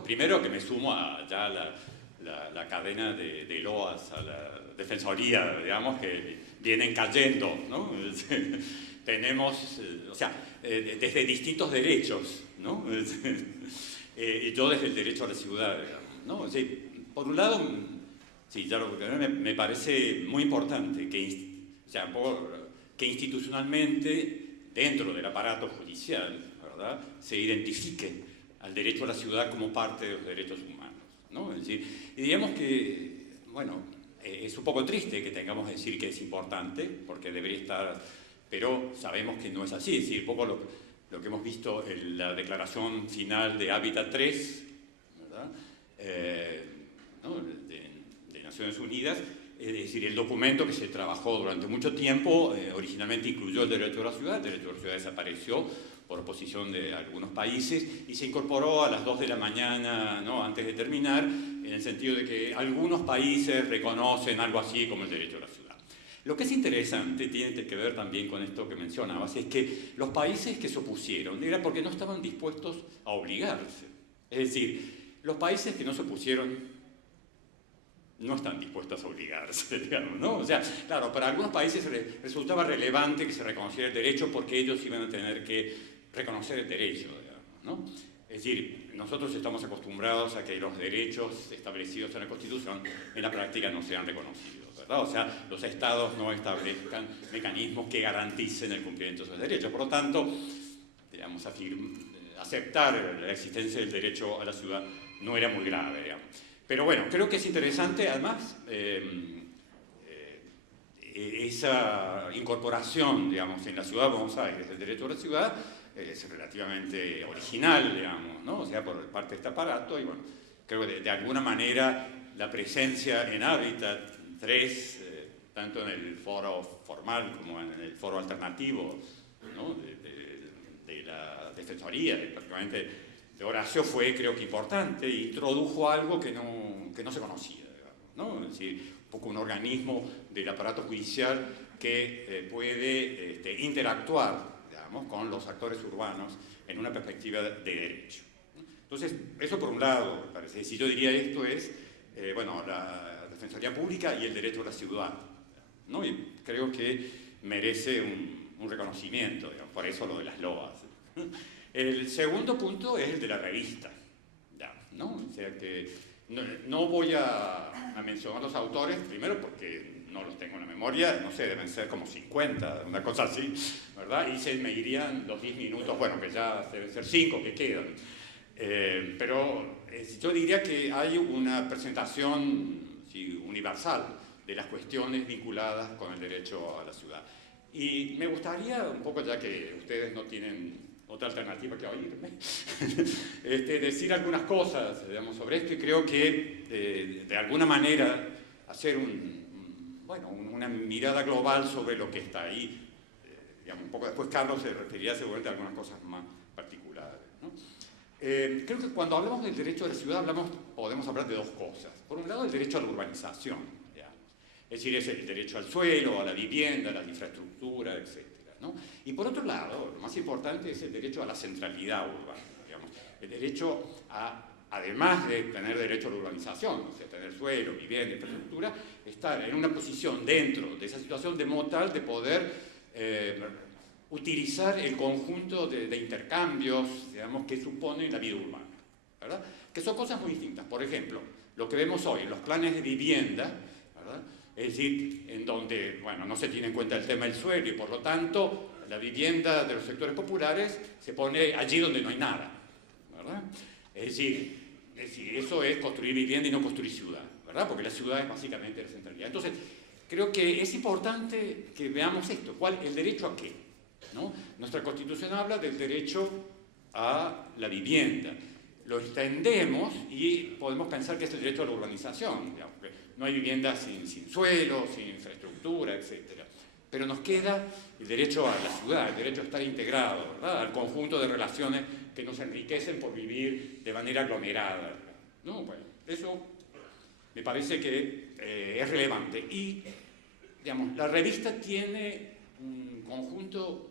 primero que me sumo a ya la cadena de loas a la Defensoría, digamos, que vienen cayendo, ¿no? Tenemos, o sea, desde distintos derechos, ¿no? Y yo desde el derecho a la ciudad, digamos, ¿no? O sea, por un lado, sí, ya me parece muy importante que institucionalmente, dentro del aparato judicial, ¿verdad?, se identifique al derecho a la ciudad como parte de los derechos humanos, ¿no? Es decir, y digamos que, bueno, es un poco triste que tengamos que decir que es importante, porque debería estar, pero sabemos que no es así. Es decir, un poco lo que hemos visto en la declaración final de Hábitat 3, ¿verdad?, ¿no?, de Naciones Unidas. Es decir, el documento que se trabajó durante mucho tiempo originalmente incluyó el derecho a la ciudad. El derecho a la ciudad desapareció por oposición de algunos países y se incorporó a las 2 de la mañana, ¿no?, antes de terminar, en el sentido de que algunos países reconocen algo así como el derecho a la ciudad. Lo que es interesante, tiene que ver también con esto que mencionabas, es que los países que se opusieron era porque no estaban dispuestos a obligarse. Es decir, los países que no se opusieron no están dispuestos a obligarse, digamos, ¿no? O sea, claro, para algunos países resultaba relevante que se reconociera el derecho porque ellos iban a tener que reconocer el derecho, digamos, ¿no? Es decir, nosotros estamos acostumbrados a que los derechos establecidos en la Constitución en la práctica no sean reconocidos, ¿verdad? O sea, los estados no establezcan mecanismos que garanticen el cumplimiento de esos derechos. Por lo tanto, digamos, aceptar la existencia del derecho a la ciudad no era muy grave, digamos. Pero bueno, creo que es interesante, además, esa incorporación, digamos, en la ciudad de Buenos Aires del derecho a la ciudad, es relativamente original, digamos, ¿no? O sea, por parte de este aparato, y bueno, creo que de alguna manera la presencia en Hábitat 3, tanto en el foro formal como en el foro alternativo, ¿no? de la Defensoría, prácticamente de Horacio, fue, creo que importante, e introdujo algo que no se conocía, digamos, ¿no? Es decir, un poco un organismo del aparato judicial que puede interactuar, digamos, con los actores urbanos en una perspectiva de derecho. Entonces, eso por un lado, me parece. Si yo diría esto es, bueno, la Defensoría Pública y el derecho a la ciudad, ¿no? Y creo que merece un reconocimiento, digamos, por eso lo de las loas. El segundo punto es el de la revista, ¿no? O sea que no voy a mencionar los autores, primero porque no los tengo en la memoria, no sé, deben ser como 50, una cosa así, ¿verdad? Y se me irían los 10 minutos, bueno, que ya deben ser 5 que quedan. Pero yo diría que hay una presentación universal de las cuestiones vinculadas con el derecho a la ciudad. Y me gustaría, un poco ya que ustedes no tienen otra alternativa que oírme, decir algunas cosas, digamos, sobre esto, y creo que de alguna manera hacer una mirada global sobre lo que está ahí. Digamos, un poco después Carlos se referiría seguramente a algunas cosas más particulares, ¿no? Creo que cuando hablamos del derecho a la ciudad podemos hablar de dos cosas. Por un lado, el derecho a la urbanización, digamos. Es decir, es el derecho al suelo, a la vivienda, a la infraestructura, etc., ¿no? Y por otro lado, lo más importante es el derecho a la centralidad urbana, digamos. El derecho a, además de tener derecho a la urbanización, o sea, tener suelo, vivienda, infraestructura, estar en una posición dentro de esa situación de modo tal de poder utilizar el conjunto de intercambios, digamos, que supone la vida urbana, ¿verdad? Que son cosas muy distintas. Por ejemplo, lo que vemos hoy en los planes de vivienda, ¿verdad? Es decir, en donde, bueno, no se tiene en cuenta el tema del suelo y por lo tanto la vivienda de los sectores populares se pone allí donde no hay nada, ¿verdad? Es decir, eso es construir vivienda y no construir ciudad, ¿verdad? Porque la ciudad es básicamente la centralidad. Entonces, creo que es importante que veamos esto. ¿El derecho a qué? ¿No? Nuestra Constitución habla del derecho a la vivienda. Lo extendemos y podemos pensar que es el derecho a la urbanización, digamos, que no hay vivienda sin suelo, sin infraestructura, etc. Pero nos queda el derecho a la ciudad, el derecho a estar integrado, ¿verdad? Al conjunto de relaciones que nos enriquecen por vivir de manera aglomerada, ¿no? Bueno, eso me parece que es relevante. Y, digamos, la revista tiene un conjunto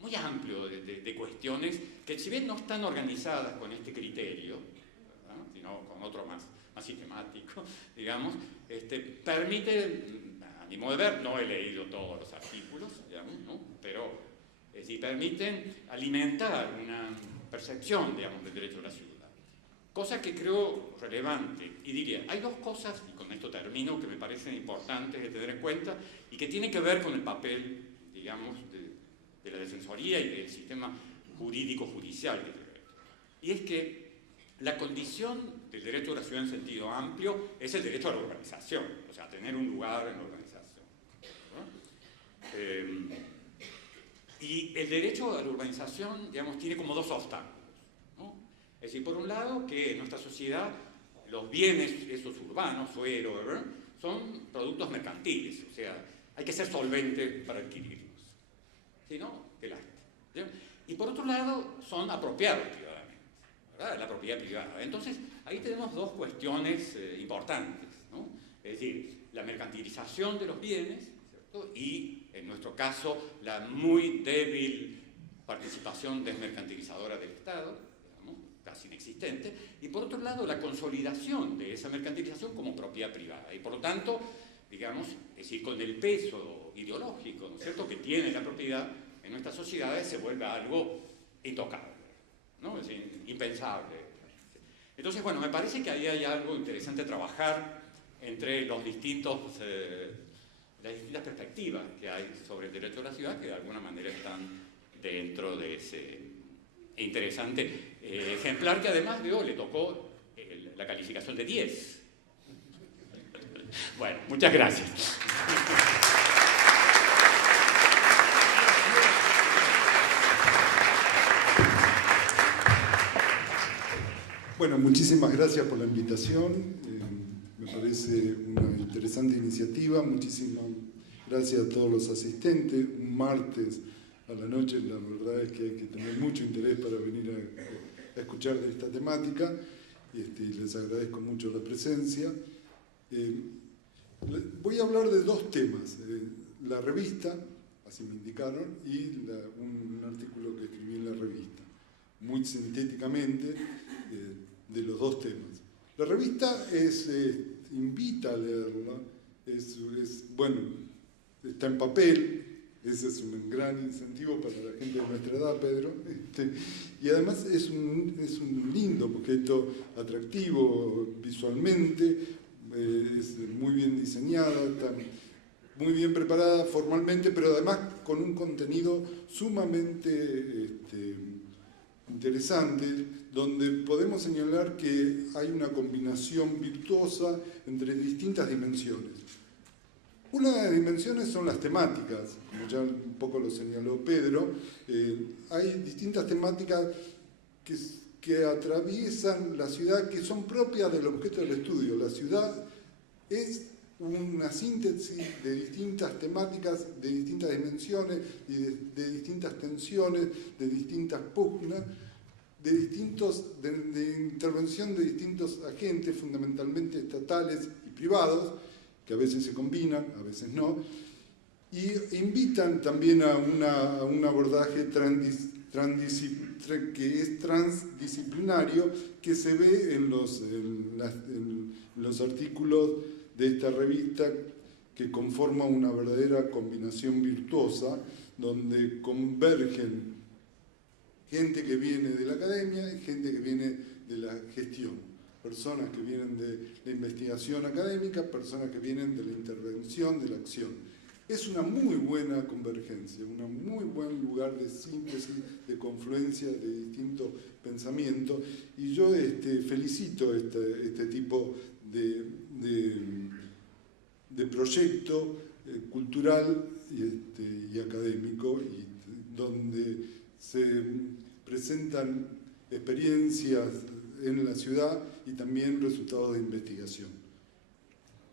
muy amplio de cuestiones que, si bien no están organizadas con este criterio, ¿verdad? Sino con otro más sistemático, digamos, permite, a mi modo de ver, no he leído todos los artículos, digamos, ¿no? Pero sí permiten alimentar una percepción, digamos, del derecho a la ciudad. Cosa que creo relevante. Y diría, hay dos cosas, y con esto termino, que me parecen importantes de tener en cuenta y que tienen que ver con el papel, digamos, de la Defensoría y del sistema jurídico-judicial. Y es que la condición del derecho a la ciudad en sentido amplio es el derecho a la urbanización, o sea, tener un lugar en la urbanización, ¿no? Y el derecho a la urbanización, digamos, tiene como dos obstáculos, ¿no? Es decir, por un lado, que en nuestra sociedad los bienes, esos urbanos, suelo, ¿verdad?, son productos mercantiles, o sea, hay que ser solvente para adquirirlos. Si no, qué lástima. Y por otro lado, son apropiados privadamente, ¿verdad? La propiedad privada. Entonces, ahí tenemos dos cuestiones importantes, ¿no? Es decir, la mercantilización de los bienes, ¿cierto? Y, en nuestro caso, la muy débil participación desmercantilizadora del Estado, digamos, casi inexistente, y por otro lado, la consolidación de esa mercantilización como propiedad privada. Y por lo tanto, digamos, es decir, con el peso ideológico, ¿no es cierto?, que tiene la propiedad en nuestras sociedades, se vuelve algo intocable, ¿no? Es decir, impensable. Entonces, bueno, me parece que ahí hay algo interesante a trabajar entre las distintas perspectivas que hay sobre el derecho a la ciudad, que de alguna manera están dentro de ese interesante ejemplar que además le tocó la calificación de 10. Bueno, muchas gracias. Bueno, muchísimas gracias por la invitación. Me parece una interesante iniciativa. Muchísimas gracias a todos los asistentes. Un martes a la noche, la verdad es que hay que tener mucho interés para venir a escuchar de esta temática. Y les agradezco mucho la presencia. Voy a hablar de dos temas. La revista, así me indicaron, y un artículo que escribí en la revista. Muy sintéticamente, de los dos temas. La revista invita a leerla, bueno, está en papel, ese es un gran incentivo para la gente de nuestra edad, Pedro, y además es un lindo objeto atractivo visualmente, es muy bien diseñada, está muy bien preparada formalmente, pero además con un contenido sumamente interesante, donde podemos señalar que hay una combinación virtuosa entre distintas dimensiones. Una de las dimensiones son las temáticas, como ya un poco lo señaló Pedro. Hay distintas temáticas que atraviesan la ciudad, que son propias del objeto del estudio. La ciudad es una síntesis de distintas temáticas, de distintas dimensiones, y de distintas tensiones, de distintas pugnas, de intervención de distintos agentes, fundamentalmente estatales y privados, que a veces se combinan, a veces no, y invitan también a un abordaje que es transdisciplinario, que se ve en los artículos de esta revista, que conforma una verdadera combinación virtuosa, donde convergen gente que viene de la academia y gente que viene de la gestión. Personas que vienen de la investigación académica, personas que vienen de la intervención, de la acción. Es una muy buena convergencia, un muy buen lugar de síntesis, de confluencia de distintos pensamientos, y yo felicito este tipo de proyecto cultural y académico, y donde se presentan experiencias en la ciudad y también resultados de investigación.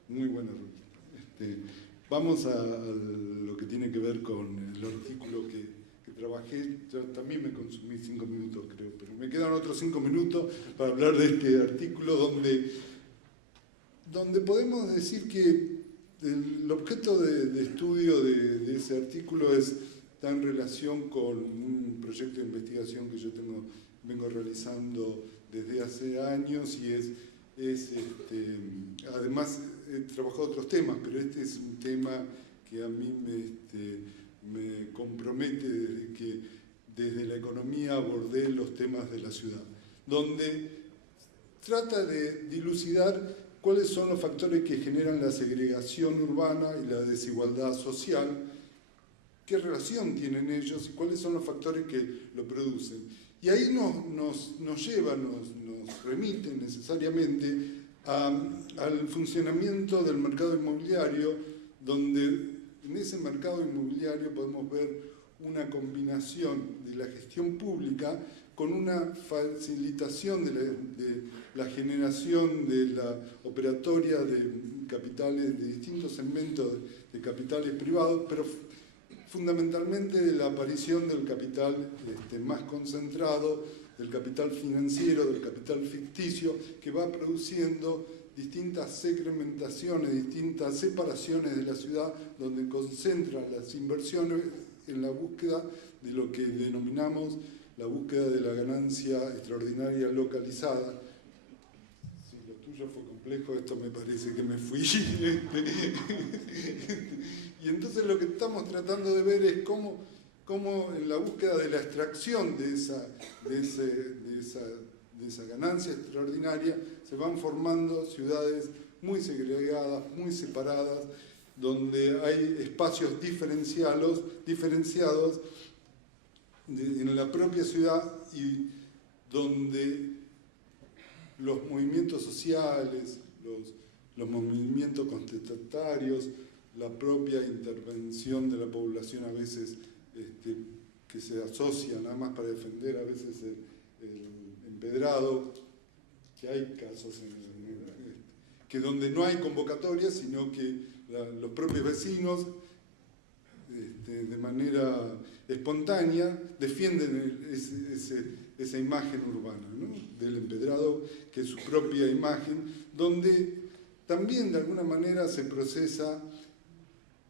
Muy buena revista. Vamos a lo que tiene que ver con el artículo que trabajé. Yo también me consumí 5 minutos, creo, pero me quedan otros 5 minutos para hablar de este artículo donde podemos decir que el objeto de estudio de ese artículo está en relación con un proyecto de investigación que yo vengo realizando desde hace años, y además he trabajado otros temas, pero este es un tema que a mí me compromete desde la economía abordé los temas de la ciudad, donde trata de dilucidar cuáles son los factores que generan la segregación urbana y la desigualdad social, qué relación tienen ellos y cuáles son los factores que lo producen. Y ahí nos lleva, nos remite necesariamente al funcionamiento del mercado inmobiliario, donde en ese mercado inmobiliario podemos ver una combinación de la gestión pública con una facilitación de la generación de la operatoria de capitales, de distintos segmentos de capitales privados, pero fundamentalmente de la aparición del capital más concentrado, del capital financiero, del capital ficticio, que va produciendo distintas segmentaciones, distintas separaciones de la ciudad, donde concentra las inversiones en la búsqueda de lo que denominamos la búsqueda de la ganancia extraordinaria localizada. Si lo tuyo fue complejo, esto me parece que me fui. Y entonces lo que estamos tratando de ver es cómo en la búsqueda de la extracción de esa ganancia extraordinaria se van formando ciudades muy segregadas, muy separadas, donde hay espacios diferenciados en la propia ciudad, y donde los movimientos sociales, los movimientos contestatarios, la propia intervención de la población a veces que se asocia nada más para defender a veces el empedrado, que hay casos que donde no hay convocatoria, sino que los propios vecinos, de manera espontánea, defienden esa imagen urbana, ¿no? Del empedrado, que es su propia imagen, donde también de alguna manera se procesa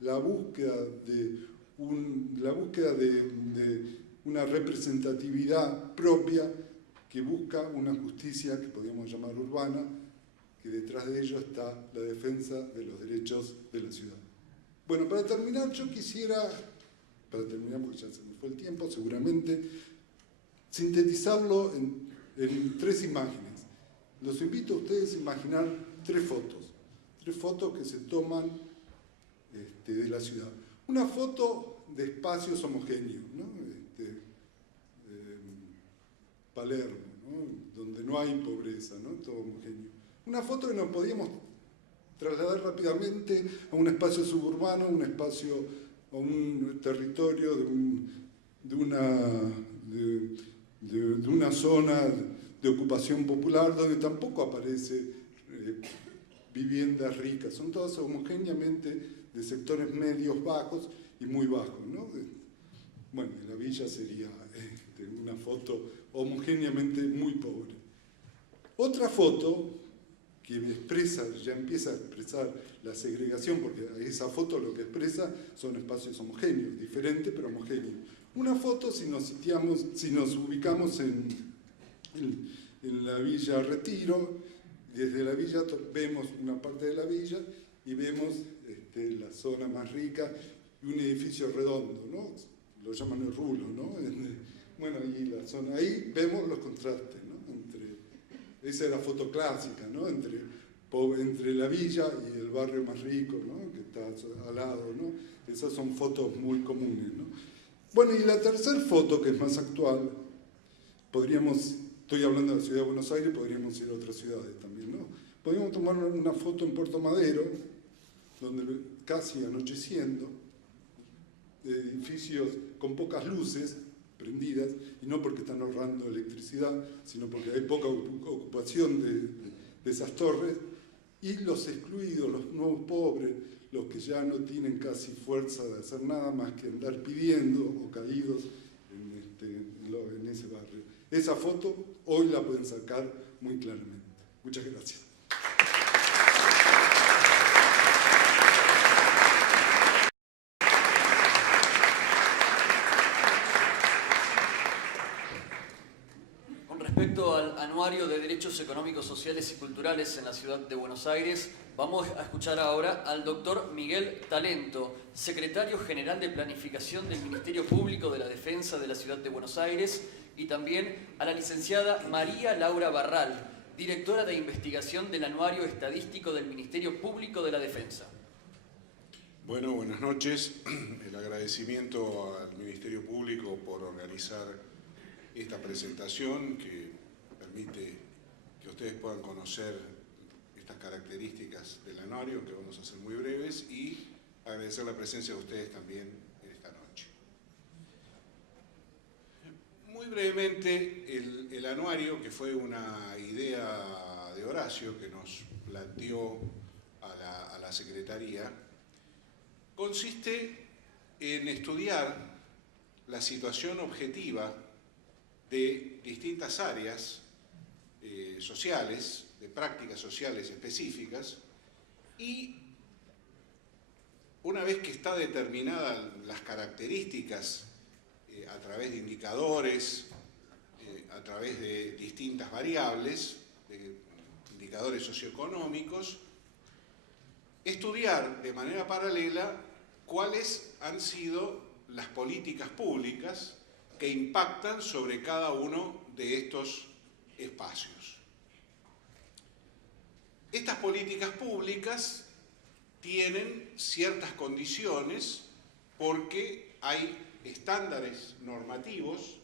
la búsqueda de una representatividad propia que busca una justicia que podríamos llamar urbana, que detrás de ello está la defensa de los derechos de la ciudad. Bueno, para terminar, yo quisiera, porque ya se me fue el tiempo, seguramente, sintetizarlo en 3 imágenes. Los invito a ustedes a imaginar 3 fotos que se toman de la ciudad. Una foto de espacios homogéneos, ¿no? Palermo, ¿no? Donde no hay pobreza, ¿no? Todo homogéneo. Una foto que nos podíamos trasladar rápidamente a un espacio suburbano, a un territorio de una zona de ocupación popular donde tampoco aparece viviendas ricas, son todas homogéneamente de sectores medios, bajos y muy bajos, ¿no? Bueno, la villa sería una foto homogéneamente muy pobre. Otra foto que ya empieza a expresar la segregación, porque esa foto lo que expresa son espacios homogéneos, diferentes pero homogéneos. Una foto, si nos ubicamos en la Villa Retiro, desde la villa vemos una parte de la villa y vemos la zona más rica y un edificio redondo, ¿no? Lo llaman el rulo, ¿no? Bueno, y la zona, ahí vemos los contrastes, ¿no? Esa es la foto clásica, ¿no? Entre la villa y el barrio más rico, ¿no? Que está al lado, ¿no? Esas son fotos muy comunes, ¿no? Bueno, y la tercera foto, que es más actual, estoy hablando de la ciudad de Buenos Aires, podríamos ir a otras ciudades también, ¿no? Podríamos tomar una foto en Puerto Madero, donde casi anocheciendo, edificios con pocas luces prendidas, y no porque están ahorrando electricidad, sino porque hay poca ocupación de esas torres, y los excluidos, los nuevos pobres, los que ya no tienen casi fuerza de hacer nada más que andar pidiendo o caídos en ese barrio. Esa foto hoy la pueden sacar muy claramente. Muchas gracias. Respecto al Anuario de Derechos Económicos, Sociales y Culturales en la Ciudad de Buenos Aires, vamos a escuchar ahora al doctor Miguel Talento, secretario general de Planificación del Ministerio Público de la Defensa de la Ciudad de Buenos Aires, y también a la licenciada María Laura Barral, directora de Investigación del Anuario Estadístico del Ministerio Público de la Defensa. Bueno, buenas noches. El agradecimiento al Ministerio Público por organizar esta presentación que permite que ustedes puedan conocer estas características del anuario, que vamos a hacer muy breves, y agradecer la presencia de ustedes también en esta noche. Muy brevemente, el anuario, que fue una idea de Horacio que nos planteó a la Secretaría, consiste en estudiar la situación objetiva de distintas áreas sociales, de prácticas sociales específicas, y una vez que está determinadas las características a través de indicadores, a través de distintas variables, de indicadores socioeconómicos, estudiar de manera paralela cuáles han sido las políticas públicas que impactan sobre cada uno de estos espacios. Estas políticas públicas tienen ciertas condiciones porque hay estándares normativos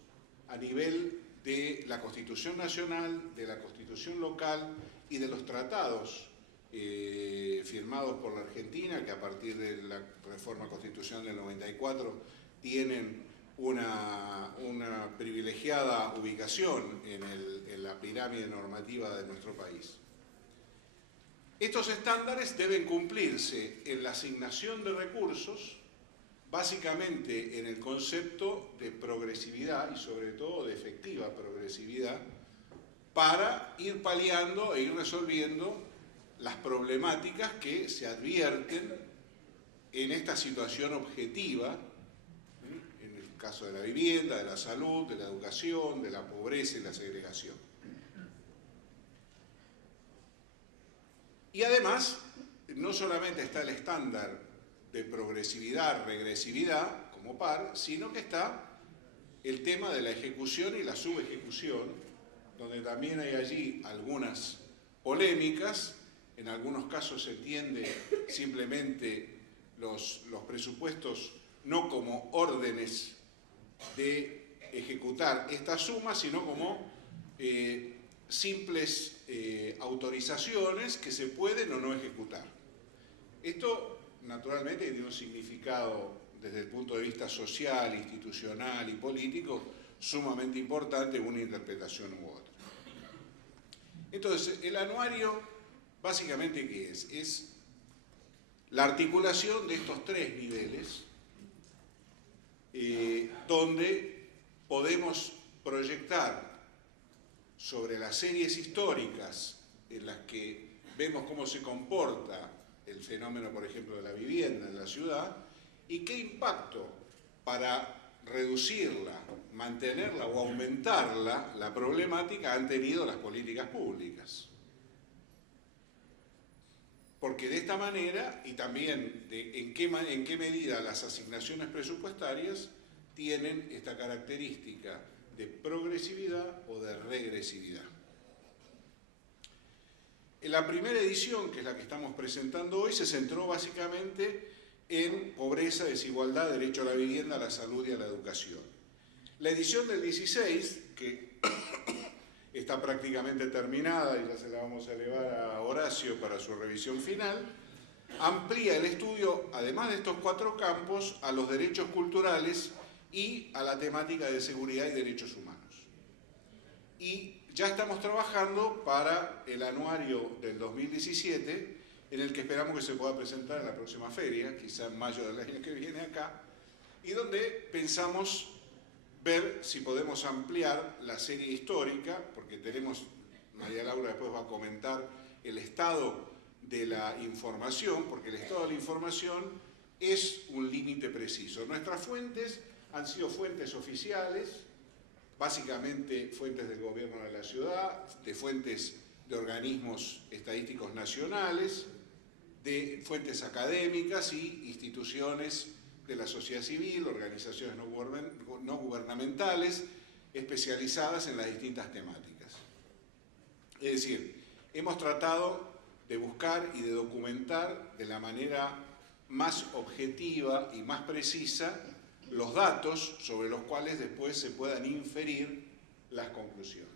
a nivel de la Constitución Nacional, de la Constitución local y de los tratados firmados por la Argentina, que a partir de la reforma constitucional del 94 tienen una privilegiada ubicación en la pirámide normativa de nuestro país. Estos estándares deben cumplirse en la asignación de recursos, básicamente en el concepto de progresividad y sobre todo de efectiva progresividad, para ir paliando e ir resolviendo las problemáticas que se advierten en esta situación objetiva, en el caso de la vivienda, de la salud, de la educación, de la pobreza y la segregación. Y además, no solamente está el estándar de progresividad, regresividad como par, sino que está el tema de la ejecución y la subejecución, donde también hay allí algunas polémicas. En algunos casos se entiende simplemente los presupuestos no como órdenes de ejecutar esta suma, sino como simples autorizaciones que se pueden o no ejecutar. Esto naturalmente tiene un significado desde el punto de vista social, institucional y político sumamente importante en una interpretación u otra. Entonces, el anuario, básicamente, ¿qué es? Es la articulación de estos tres niveles donde podemos proyectar sobre las series históricas en las que vemos cómo se comporta el fenómeno, por ejemplo, de la vivienda en la ciudad y qué impacto para reducirla, mantenerla o aumentarla, la problemática han tenido las políticas públicas. Porque de esta manera, y también en qué medida las asignaciones presupuestarias tienen esta característica de progresividad o de regresividad. En la primera edición, que es la que estamos presentando hoy, se centró básicamente en pobreza, desigualdad, derecho a la vivienda, a la salud y a la educación. La edición del 16, que está prácticamente terminada y ya se la vamos a elevar a Horacio para su revisión final, amplía el estudio, además de estos cuatro campos, a los derechos culturales y a la temática de seguridad y derechos humanos. Y ya estamos trabajando para el anuario del 2017, en el que esperamos que se pueda presentar en la próxima feria, quizá en mayo del año que viene acá, y donde pensamos ver si podemos ampliar la serie histórica, porque tenemos, María Laura después va a comentar el estado de la información, porque el estado de la información es un límite preciso. Nuestras fuentes han sido fuentes oficiales, básicamente fuentes del gobierno de la ciudad, de fuentes de organismos estadísticos nacionales, de fuentes académicas y instituciones de la sociedad civil, organizaciones no gubernamentales, especializadas en las distintas temáticas. Es decir, hemos tratado de buscar y de documentar de la manera más objetiva y más precisa los datos sobre los cuales después se puedan inferir las conclusiones.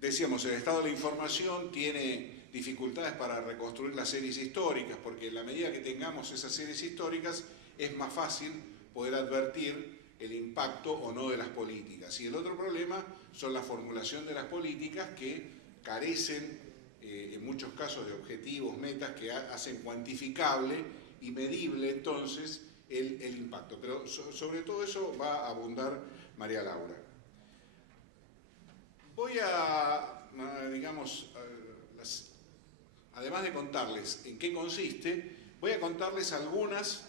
Decíamos, el estado de la información tiene dificultades para reconstruir las series históricas, porque en la medida que tengamos esas series históricas es más fácil poder advertir el impacto o no de las políticas. Y el otro problema son la formulación de las políticas que carecen en muchos casos de objetivos, metas que hacen cuantificable y medible entonces el impacto. Pero sobre todo eso va a abundar María Laura. Voy a, digamos, además de contarles en qué consiste, voy a contarles algunas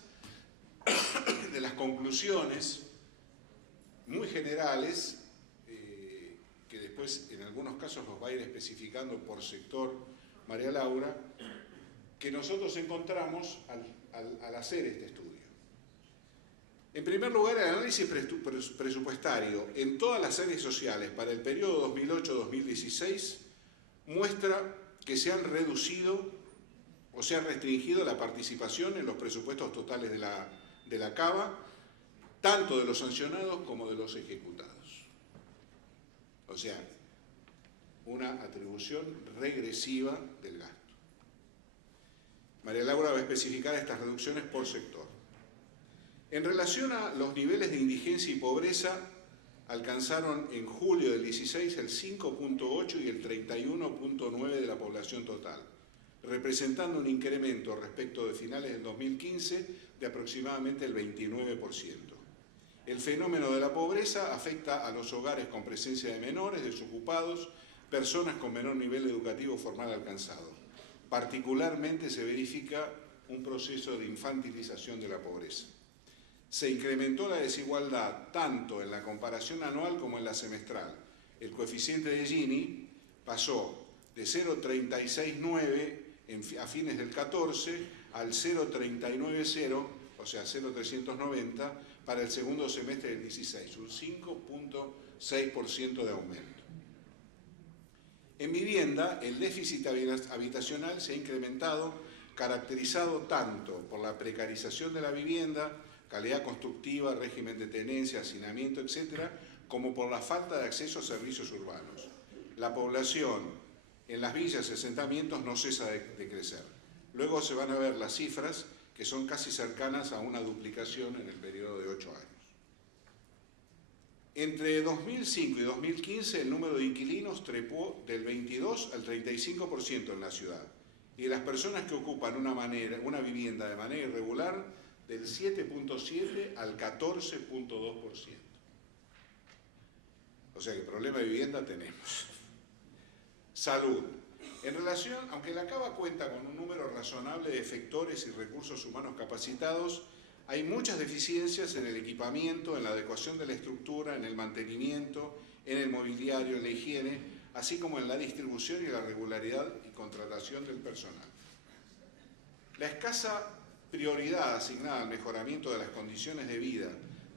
de las conclusiones muy generales, que después en algunos casos los va a ir especificando por sector María Laura, que nosotros encontramos al hacer este estudio. En primer lugar, el análisis presupuestario en todas las áreas sociales para el periodo 2008-2016 muestra que se han reducido o se ha restringido la participación en los presupuestos totales de la CABA, tanto de los sancionados como de los ejecutados. O sea, una atribución regresiva del gasto. María Laura va a especificar estas reducciones por sector. En relación a los niveles de indigencia y pobreza, alcanzaron en julio del 16 el 5.8 y el 31.9 de la población total, representando un incremento respecto de finales del 2015 de aproximadamente el 29%. El fenómeno de la pobreza afecta a los hogares con presencia de menores, desocupados, personas con menor nivel educativo formal alcanzado. Particularmente se verifica un proceso de infantilización de la pobreza. Se incrementó la desigualdad tanto en la comparación anual como en la semestral. El coeficiente de Gini pasó de 0,369 a fines del 14 al 0,390, o sea, 0,390 para el segundo semestre del 16, un 5.6% de aumento. En vivienda, el déficit habitacional se ha incrementado, caracterizado tanto por la precarización de la vivienda, calidad constructiva, régimen de tenencia, hacinamiento, etc., como por la falta de acceso a servicios urbanos. La población en las villas y asentamientos no cesa de crecer. Luego se van a ver las cifras, que son casi cercanas a una duplicación en el periodo de 8 años. Entre 2005 y 2015 el número de inquilinos trepó del 22 al 35% en la ciudad, y las personas que ocupan una vivienda de manera irregular del 7.7 al 14.2%. O sea que problema de vivienda tenemos. Salud. En relación, aunque la Cava cuenta con un número razonable de efectores y recursos humanos capacitados, hay muchas deficiencias en el equipamiento, en la adecuación de la estructura, en el mantenimiento, en el mobiliario, en la higiene, así como en la distribución y la regularidad y contratación del personal. La escasa prioridad asignada al mejoramiento de las condiciones de vida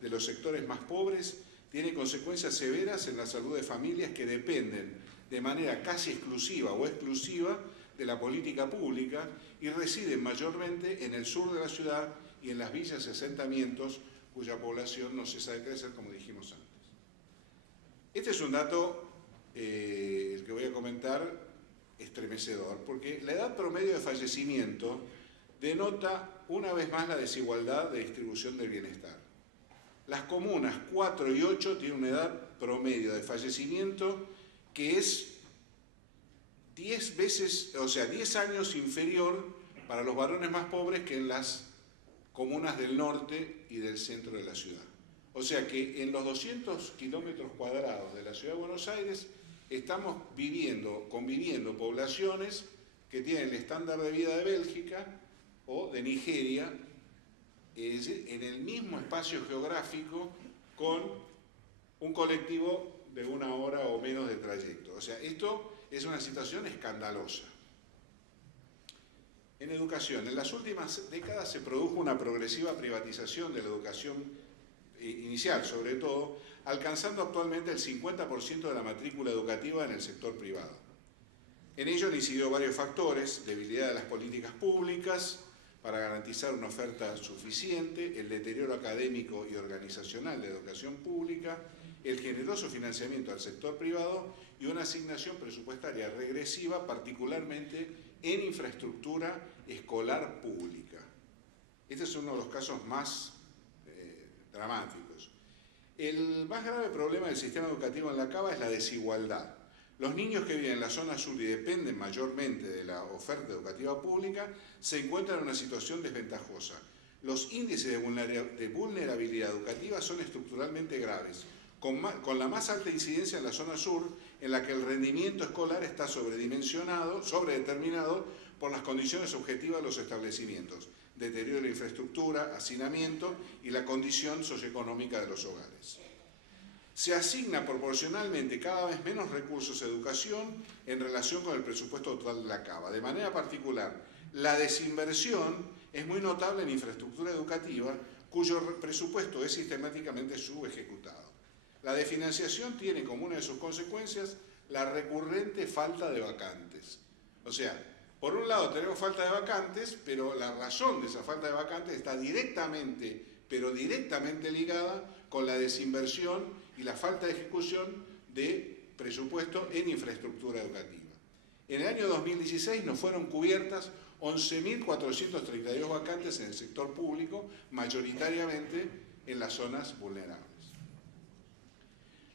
de los sectores más pobres tiene consecuencias severas en la salud de familias que dependen de manera casi exclusiva o exclusiva de la política pública y residen mayormente en el sur de la ciudad y en las villas y asentamientos cuya población no cesa de crecer, como dijimos antes. Este es un dato, el que voy a comentar, estremecedor, porque la edad promedio de fallecimiento denota una vez más la desigualdad de distribución del bienestar. Las comunas 4 y 8 tienen una edad promedio de fallecimiento que es 10 veces, o sea, 10 años inferior para los varones más pobres que en las comunas del norte y del centro de la ciudad. O sea que en los 200 kilómetros cuadrados de la ciudad de Buenos Aires estamos conviviendo poblaciones que tienen el estándar de vida de Bélgica o de Nigeria, en el mismo espacio geográfico con un colectivo de 1 hora o menos de trayecto. O sea, esto es una situación escandalosa. En educación, en las últimas décadas se produjo una progresiva privatización de la educación inicial, sobre todo, alcanzando actualmente el 50% de la matrícula educativa en el sector privado. En ello han incidido varios factores: debilidad de las políticas públicas para garantizar una oferta suficiente, el deterioro académico y organizacional de la educación pública, el generoso financiamiento al sector privado y una asignación presupuestaria regresiva, particularmente en infraestructura escolar pública. Este es uno de los casos más dramáticos. El más grave problema del sistema educativo en la Cava es la desigualdad. Los niños que viven en la zona sur y dependen mayormente de la oferta educativa pública se encuentran en una situación desventajosa. Los índices de vulnerabilidad educativa son estructuralmente graves, con la más alta incidencia en la zona sur, en la que el rendimiento escolar está sobredeterminado por las condiciones objetivas de los establecimientos, deterioro de la infraestructura, hacinamiento y la condición socioeconómica de los hogares. Se asigna proporcionalmente cada vez menos recursos a educación en relación con el presupuesto total de la Cava. De manera particular, la desinversión es muy notable en infraestructura educativa, cuyo presupuesto es sistemáticamente subejecutado. La desfinanciación tiene como una de sus consecuencias la recurrente falta de vacantes. O sea, por un lado tenemos falta de vacantes, pero la razón de esa falta de vacantes está directamente ligada con la desinversión y la falta de ejecución de presupuesto en infraestructura educativa. En el año 2016 no fueron cubiertas 11.432 vacantes en el sector público, mayoritariamente en las zonas vulnerables.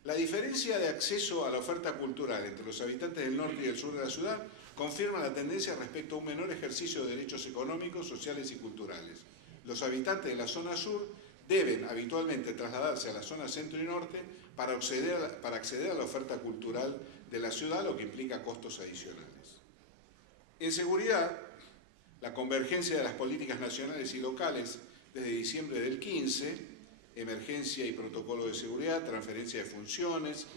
La diferencia de acceso a la oferta cultural entre los habitantes del norte y del sur de la ciudad confirma la tendencia respecto a un menor ejercicio de derechos económicos, sociales y culturales. Los habitantes de la zona sur deben habitualmente trasladarse a la zona centro y norte para acceder a la oferta cultural de la ciudad, lo que implica costos adicionales. En seguridad, la convergencia de las políticas nacionales y locales desde diciembre del 15, emergencia y protocolo de seguridad, transferencia de funciones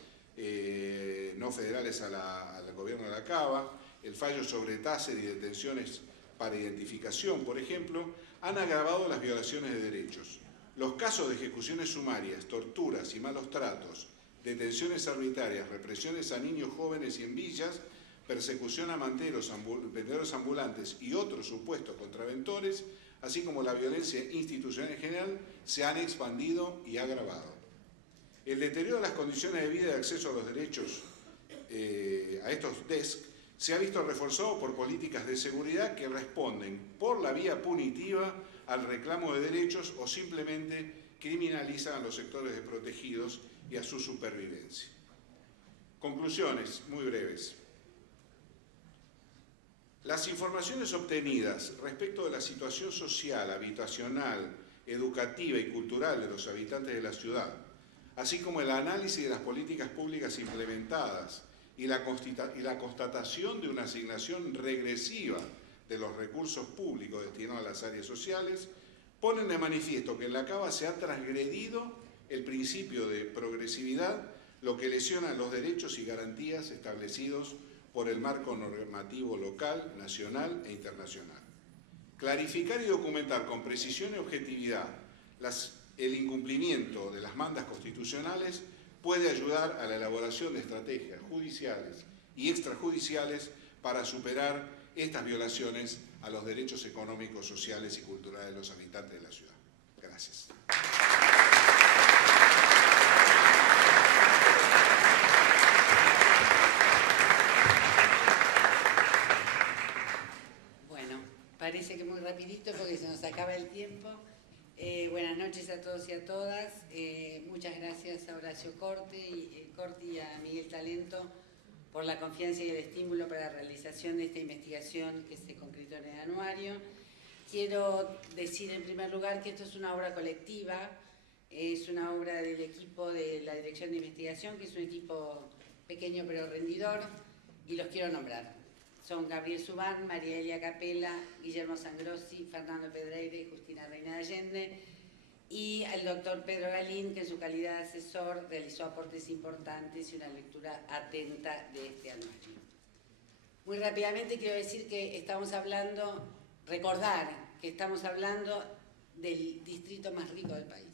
no federales al gobierno de la Cava, el fallo sobre taser y detenciones para identificación, por ejemplo, han agravado las violaciones de derechos. Los casos de ejecuciones sumarias, torturas y malos tratos, detenciones arbitrarias, represiones a niños jóvenes y en villas, persecución a manteros, vendedores ambulantes y otros supuestos contraventores, así como la violencia institucional en general, se han expandido y agravado. El deterioro de las condiciones de vida y de acceso a los derechos a estos DESC se ha visto reforzado por políticas de seguridad que responden por la vía punitiva al reclamo de derechos o simplemente criminalizan a los sectores desprotegidos y a su supervivencia. Conclusiones muy breves. Las informaciones obtenidas respecto de la situación social, habitacional, educativa y cultural de los habitantes de la ciudad, así como el análisis de las políticas públicas implementadas y la constatación de una asignación regresiva de los recursos públicos destinados a las áreas sociales, ponen de manifiesto que en la Cava se ha transgredido el principio de progresividad, lo que lesiona los derechos y garantías establecidos por el marco normativo local, nacional e internacional. Clarificar y documentar con precisión y objetividad el incumplimiento de las mandas constitucionales puede ayudar a la elaboración de estrategias judiciales y extrajudiciales para superar estas violaciones a los derechos económicos, sociales y culturales de los habitantes de la ciudad. Gracias. Bueno, parece que muy rapidito porque se nos acaba el tiempo. Buenas noches a todos y a todas. Muchas gracias a Horacio Corti y a Miguel Talento por la confianza y el estímulo para la realización de esta investigación que se concretó en el anuario. Quiero decir en primer lugar que esto es una obra colectiva, es una obra del equipo de la Dirección de Investigación, que es un equipo pequeño pero rendidor, y los quiero nombrar. Son Gabriel Subán, María Elia Capela, Guillermo Sangrossi, Fernando Pedreira y Justina Reina de Allende, y al doctor Pedro Galín, que en su calidad de asesor realizó aportes importantes y una lectura atenta de este anuario. Muy rápidamente quiero decir que recordar que estamos hablando del distrito más rico del país.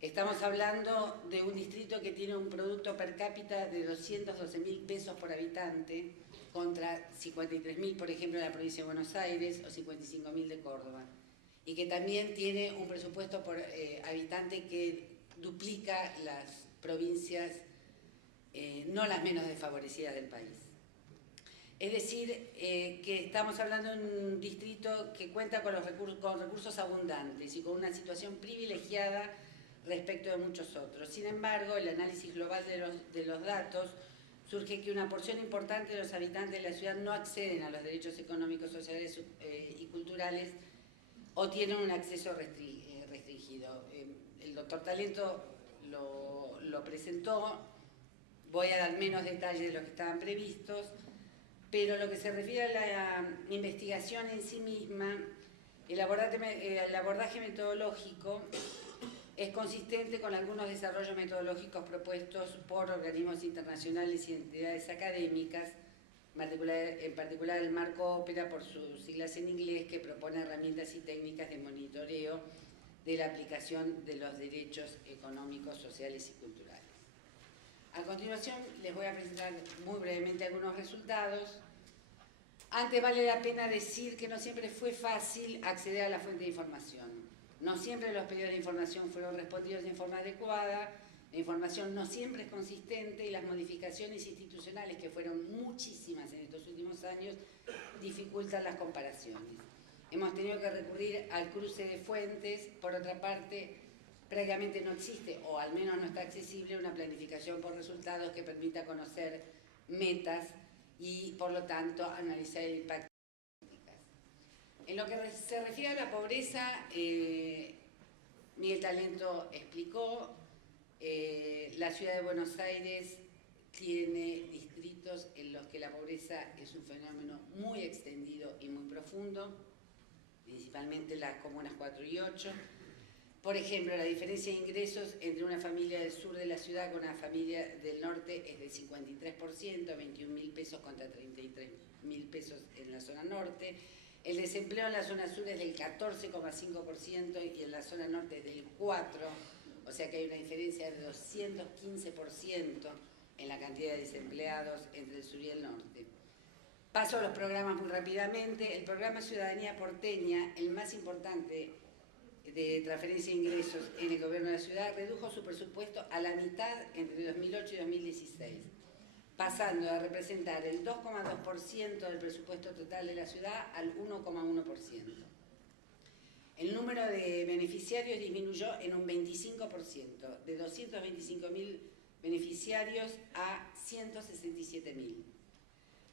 Estamos hablando de un distrito que tiene un producto per cápita de 212.000 pesos por habitante, contra 53.000, por ejemplo, en la provincia de Buenos Aires, o 55.000 de Córdoba. Y que también tiene un presupuesto por habitante que duplica las provincias no las menos desfavorecidas del país. Es decir, que estamos hablando de un distrito que cuenta con recursos abundantes y con una situación privilegiada respecto de muchos otros. Sin embargo, el análisis global de los datos surge que una porción importante de los habitantes de la ciudad no acceden a los derechos económicos, sociales y culturales o tienen un acceso restringido. El doctor Talento lo presentó, voy a dar menos detalles de los que estaban previstos, pero lo que se refiere a la investigación en sí misma, el abordaje metodológico es consistente con algunos desarrollos metodológicos propuestos por organismos internacionales y entidades académicas, en particular el Marco Ópera, por sus siglas en inglés, que propone herramientas y técnicas de monitoreo de la aplicación de los derechos económicos, sociales y culturales. A continuación les voy a presentar muy brevemente algunos resultados. Antes vale la pena decir que no siempre fue fácil acceder a la fuente de información. No siempre los pedidos de información fueron respondidos en forma adecuada La información no siempre es consistente y las modificaciones institucionales, que fueron muchísimas en estos últimos años, dificultan las comparaciones. Hemos tenido que recurrir al cruce de fuentes. Por otra parte, prácticamente no existe, o al menos no está accesible, una planificación por resultados que permita conocer metas y, por lo tanto, analizar el impacto. En lo que se refiere a la pobreza, Miguel Talento explicó, la ciudad de Buenos Aires tiene distritos en los que la pobreza es un fenómeno muy extendido y muy profundo, principalmente las comunas 4 y 8. Por ejemplo, la diferencia de ingresos entre una familia del sur de la ciudad con una familia del norte es de 53%, 21.000 pesos contra 33.000 pesos en la zona norte. El desempleo en la zona sur es del 14,5% y en la zona norte es del 4%, o sea que hay una diferencia de 215% en la cantidad de desempleados entre el sur y el norte. Paso a los programas muy rápidamente. El programa Ciudadanía Porteña, el más importante de transferencia de ingresos en el gobierno de la ciudad, redujo su presupuesto a la mitad entre 2008 y 2016, pasando a representar el 2,2% del presupuesto total de la ciudad al 1,1%. El número de beneficiarios disminuyó en un 25%, de 225.000 beneficiarios a 167.000.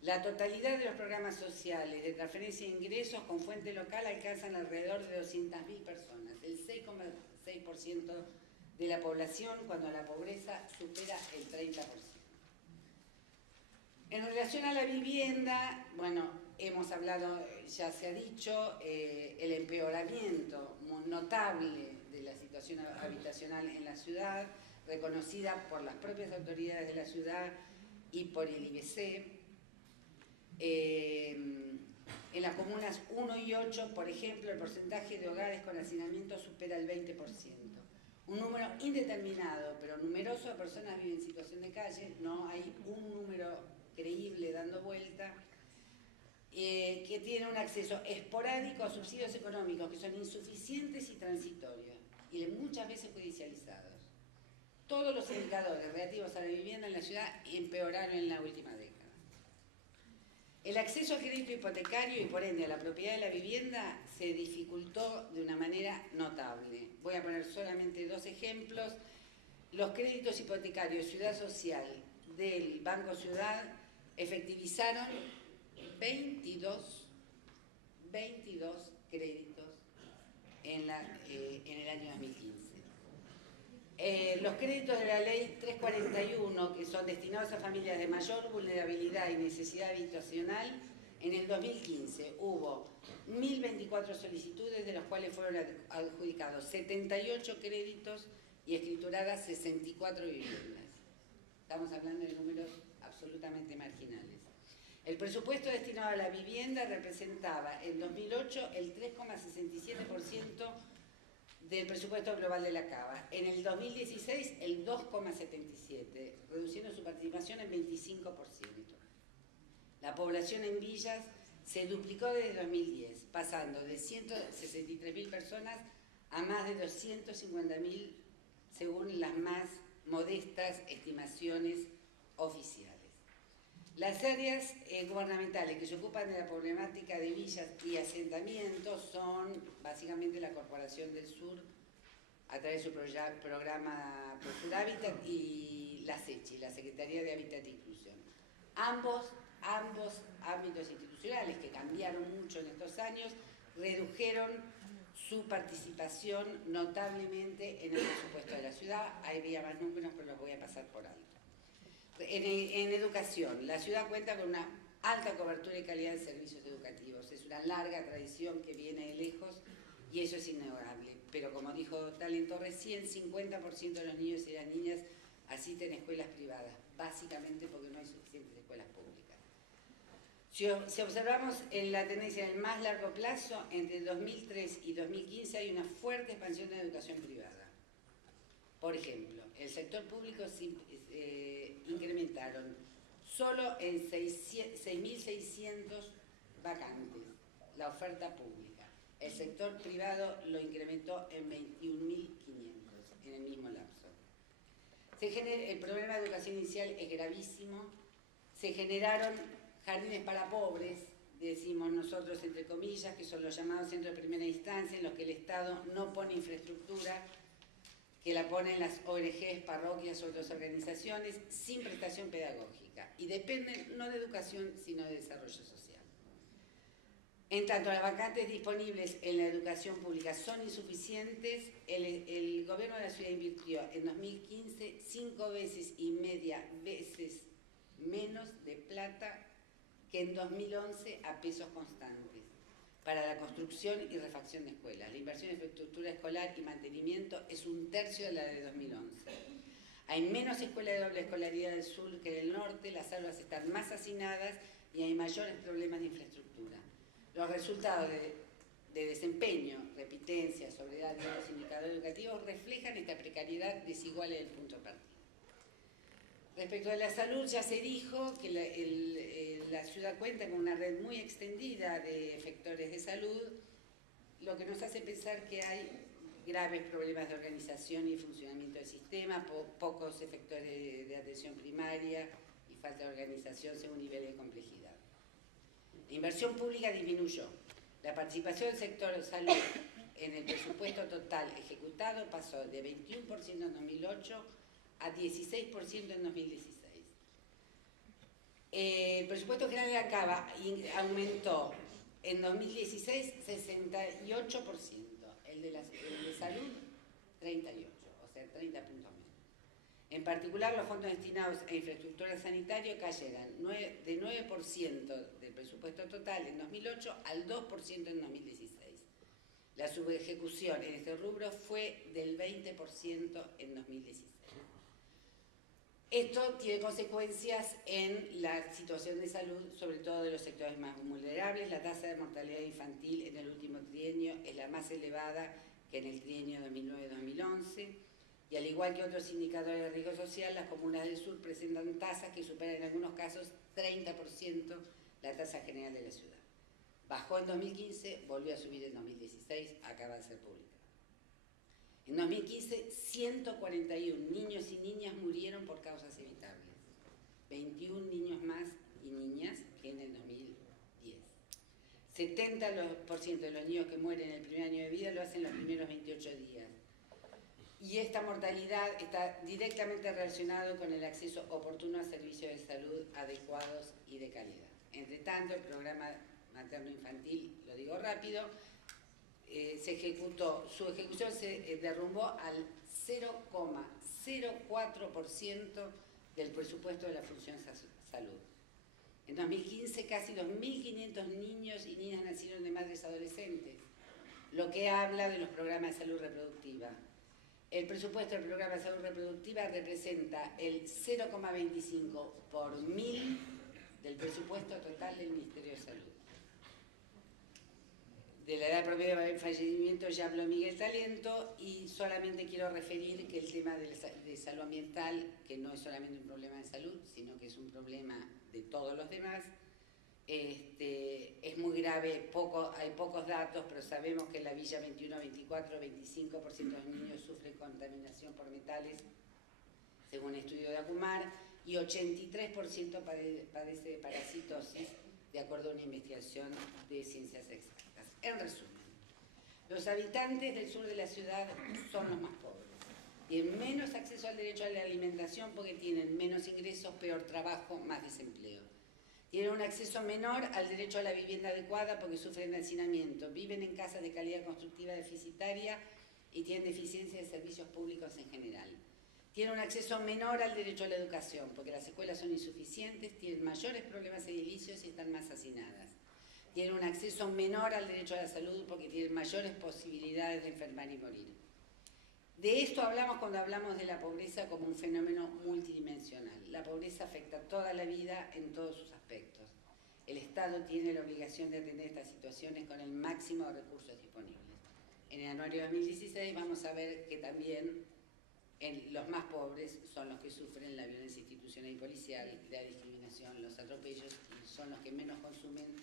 La totalidad de los programas sociales de transferencia de ingresos con fuente local alcanzan alrededor de 200.000 personas, el 6,6% de la población, cuando la pobreza supera el 30%. En relación a la vivienda, bueno, hemos hablado, ya se ha dicho, el empeoramiento notable de la situación habitacional en la ciudad, reconocida por las propias autoridades de la ciudad y por el IBC. En las comunas 1 y 8, por ejemplo, el porcentaje de hogares con hacinamiento supera el 20%. Un número indeterminado, pero numeroso de personas viven en situación de calle, no hay un número creíble dando vuelta, que tiene un acceso esporádico a subsidios económicos que son insuficientes y transitorios, y muchas veces judicializados. Todos los indicadores relativos a la vivienda en la ciudad empeoraron en la última década. El acceso al crédito hipotecario y por ende a la propiedad de la vivienda se dificultó de una manera notable. Voy a poner solamente 2 ejemplos. Los créditos hipotecarios Ciudad Social del Banco Ciudad efectivizaron 22 créditos en el año 2015. Los créditos de la ley 341, que son destinados a familias de mayor vulnerabilidad y necesidad habitacional, en el 2015 hubo 1.024 solicitudes, de las cuales fueron adjudicados 78 créditos y escrituradas 64 viviendas. Estamos hablando de números absolutamente marginales. El presupuesto destinado a la vivienda representaba en 2008 el 3,67% del presupuesto global de la Cava. En el 2016 el 2,77%, reduciendo su participación en 25%. La población en villas se duplicó desde 2010, pasando de 163.000 personas a más de 250.000, según las más modestas estimaciones oficiales. Las áreas gubernamentales que se ocupan de la problemática de villas y asentamientos son básicamente la Corporación del Sur, a través de su programa Prosur Hábitat, y la SECHI, la Secretaría de Hábitat e Inclusión. Ambos ámbitos institucionales, que cambiaron mucho en estos años, redujeron su participación notablemente en el presupuesto de la ciudad. Había más números, pero los voy a pasar por alto. En educación, la ciudad cuenta con una alta cobertura y calidad de servicios educativos. Es una larga tradición que viene de lejos y eso es innegable. Pero como dijo Talento recién, 50% de los niños y las niñas asisten a escuelas privadas, básicamente porque no hay suficientes escuelas públicas. Si observamos en la tendencia del más largo plazo, entre 2003 y 2015 hay una fuerte expansión de la educación privada. Por ejemplo, el sector público incrementaron solo en 6.600 vacantes la oferta pública. El sector privado lo incrementó en 21.500 en el mismo lapso. El problema de educación inicial es gravísimo. Se generaron jardines para pobres, decimos nosotros entre comillas, que son los llamados centros de primera instancia, en los que el Estado no pone infraestructura, que la ponen las ONGs, parroquias o otras organizaciones, sin prestación pedagógica. Y dependen no de educación, sino de desarrollo social. En tanto, las vacantes disponibles en la educación pública son insuficientes. El gobierno de la ciudad invirtió en 2015 5,5 veces menos de plata que en 2011 a pesos constantes para la construcción y refacción de escuelas. La inversión en infraestructura escolar y mantenimiento es 1/3 de la de 2011. Hay menos escuelas de doble escolaridad del sur que del norte, las aulas están más hacinadas y hay mayores problemas de infraestructura. Los resultados de desempeño, repitencia, sobriedad de los indicadores educativos reflejan esta precariedad desigual en el punto de partida. Respecto a la salud, ya se dijo que la ciudad cuenta con una red muy extendida de efectores de salud, lo que nos hace pensar que hay graves problemas de organización y funcionamiento del sistema, pocos efectores de atención primaria y falta de organización según niveles de complejidad. La inversión pública disminuyó. La participación del sector salud en el presupuesto total ejecutado pasó de 21% en 2008 a 16% en 2016. El presupuesto general de Acaba aumentó en 2016 68%, el de salud 38%, o sea 30 puntos menos. En particular, los fondos destinados a infraestructura sanitaria cayeron de 9% del presupuesto total en 2008 al 2% en 2016. La subejecución en este rubro fue del 20% en 2016. Esto tiene consecuencias en la situación de salud, sobre todo de los sectores más vulnerables. La tasa de mortalidad infantil en el último trienio es la más elevada que en el trienio 2009-2011. Y al igual que otros indicadores de riesgo social, las comunas del sur presentan tasas que superan en algunos casos 30% la tasa general de la ciudad. Bajó en 2015, volvió a subir en 2016, acaba de ser publicado. En 2015, 141 niños y niñas murieron por causas evitables. 21 niños más y niñas que en el 2010. 70% de los niños que mueren en el primer año de vida lo hacen los primeros 28 días. Y esta mortalidad está directamente relacionada con el acceso oportuno a servicios de salud adecuados y de calidad. Entre tanto, el programa materno-infantil, lo digo rápido, su ejecución se derrumbó al 0,04% del presupuesto de la función salud. En 2015, casi 2.500 niños y niñas nacieron de madres adolescentes, lo que habla de los programas de salud reproductiva. El presupuesto del programa de salud reproductiva representa el 0,25 por 1000 del presupuesto total del Ministerio de Salud. De la edad promedio de fallecimiento ya habló Miguel Talento y solamente quiero referir que el tema de salud ambiental, que no es solamente un problema de salud, sino que es un problema de todos los demás, es muy grave, hay pocos datos, pero sabemos que en la Villa 21, 24, 25% de los niños sufren contaminación por metales, según estudio de Acumar, y 83% padece de parasitosis, de acuerdo a una investigación de ciencias exactas. En resumen, los habitantes del sur de la ciudad son los más pobres. Tienen menos acceso al derecho a la alimentación porque tienen menos ingresos, peor trabajo, más desempleo. Tienen un acceso menor al derecho a la vivienda adecuada porque sufren de hacinamiento, viven en casas de calidad constructiva deficitaria y tienen deficiencia de servicios públicos en general. Tienen un acceso menor al derecho a la educación porque las escuelas son insuficientes, tienen mayores problemas edilicios y están más hacinadas. Tienen un acceso menor al derecho a la salud porque tienen mayores posibilidades de enfermar y morir. De esto hablamos cuando hablamos de la pobreza como un fenómeno multidimensional. La pobreza afecta toda la vida en todos sus aspectos. El Estado tiene la obligación de atender estas situaciones con el máximo de recursos disponibles. En el anuario 2016 vamos a ver que también los más pobres son los que sufren la violencia institucional y policial, la discriminación, los atropellos, y son los que menos consumen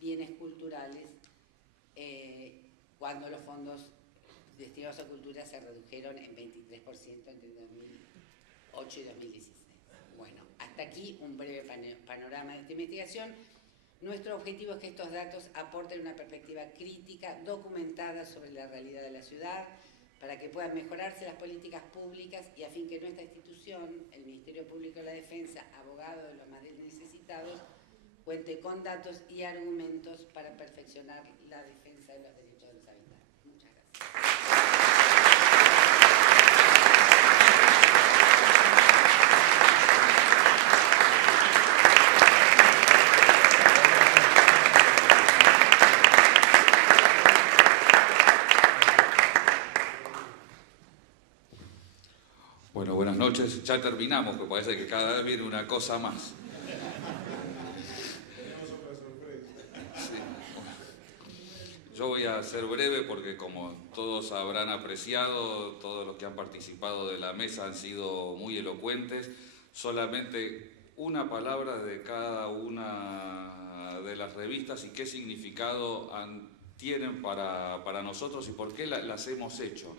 bienes culturales cuando los fondos destinados a cultura se redujeron en 23% entre 2008 2008 y 2016. Bueno, hasta aquí un breve panorama de esta investigación. Nuestro objetivo es que estos datos aporten una perspectiva crítica, documentada sobre la realidad de la ciudad, para que puedan mejorarse las políticas públicas y a fin que nuestra institución, el Ministerio Público de la Defensa, abogado de los más necesitados, cuente con datos y argumentos para perfeccionar la defensa de los derechos de los habitantes. Muchas gracias. Bueno, buenas noches. Ya terminamos, porque parece que cada vez viene una cosa más. Tenemos otra sorpresa. Sí. Yo voy a ser breve porque, como todos habrán apreciado, todos los que han participado de la mesa han sido muy elocuentes. Solamente una palabra de cada una de las revistas y qué significado tienen para nosotros y por qué las hemos hecho.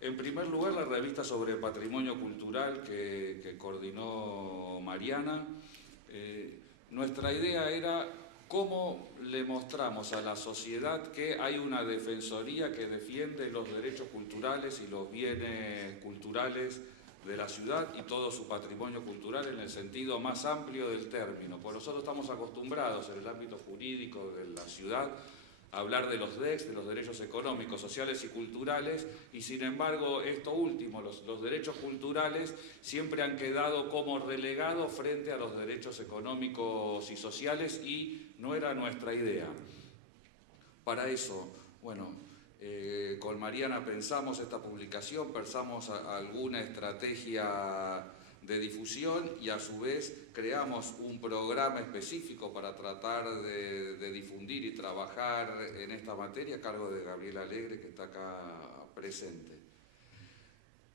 En primer lugar, la revista sobre patrimonio cultural que coordinó Mariana. Nuestra idea era cómo le mostramos a la sociedad que hay una defensoría que defiende los derechos culturales y los bienes culturales de la ciudad y todo su patrimonio cultural en el sentido más amplio del término. Pues nosotros estamos acostumbrados en el ámbito jurídico de la ciudad hablar de los DECs, de los derechos económicos, sociales y culturales, y sin embargo esto último, los derechos culturales, siempre han quedado como relegados frente a los derechos económicos y sociales y no era nuestra idea. Para eso, bueno, con Mariana pensamos esta publicación, pensamos alguna estrategia de difusión y a su vez creamos un programa específico para tratar de difundir y trabajar en esta materia a cargo de Gabriela Alegre, que está acá presente.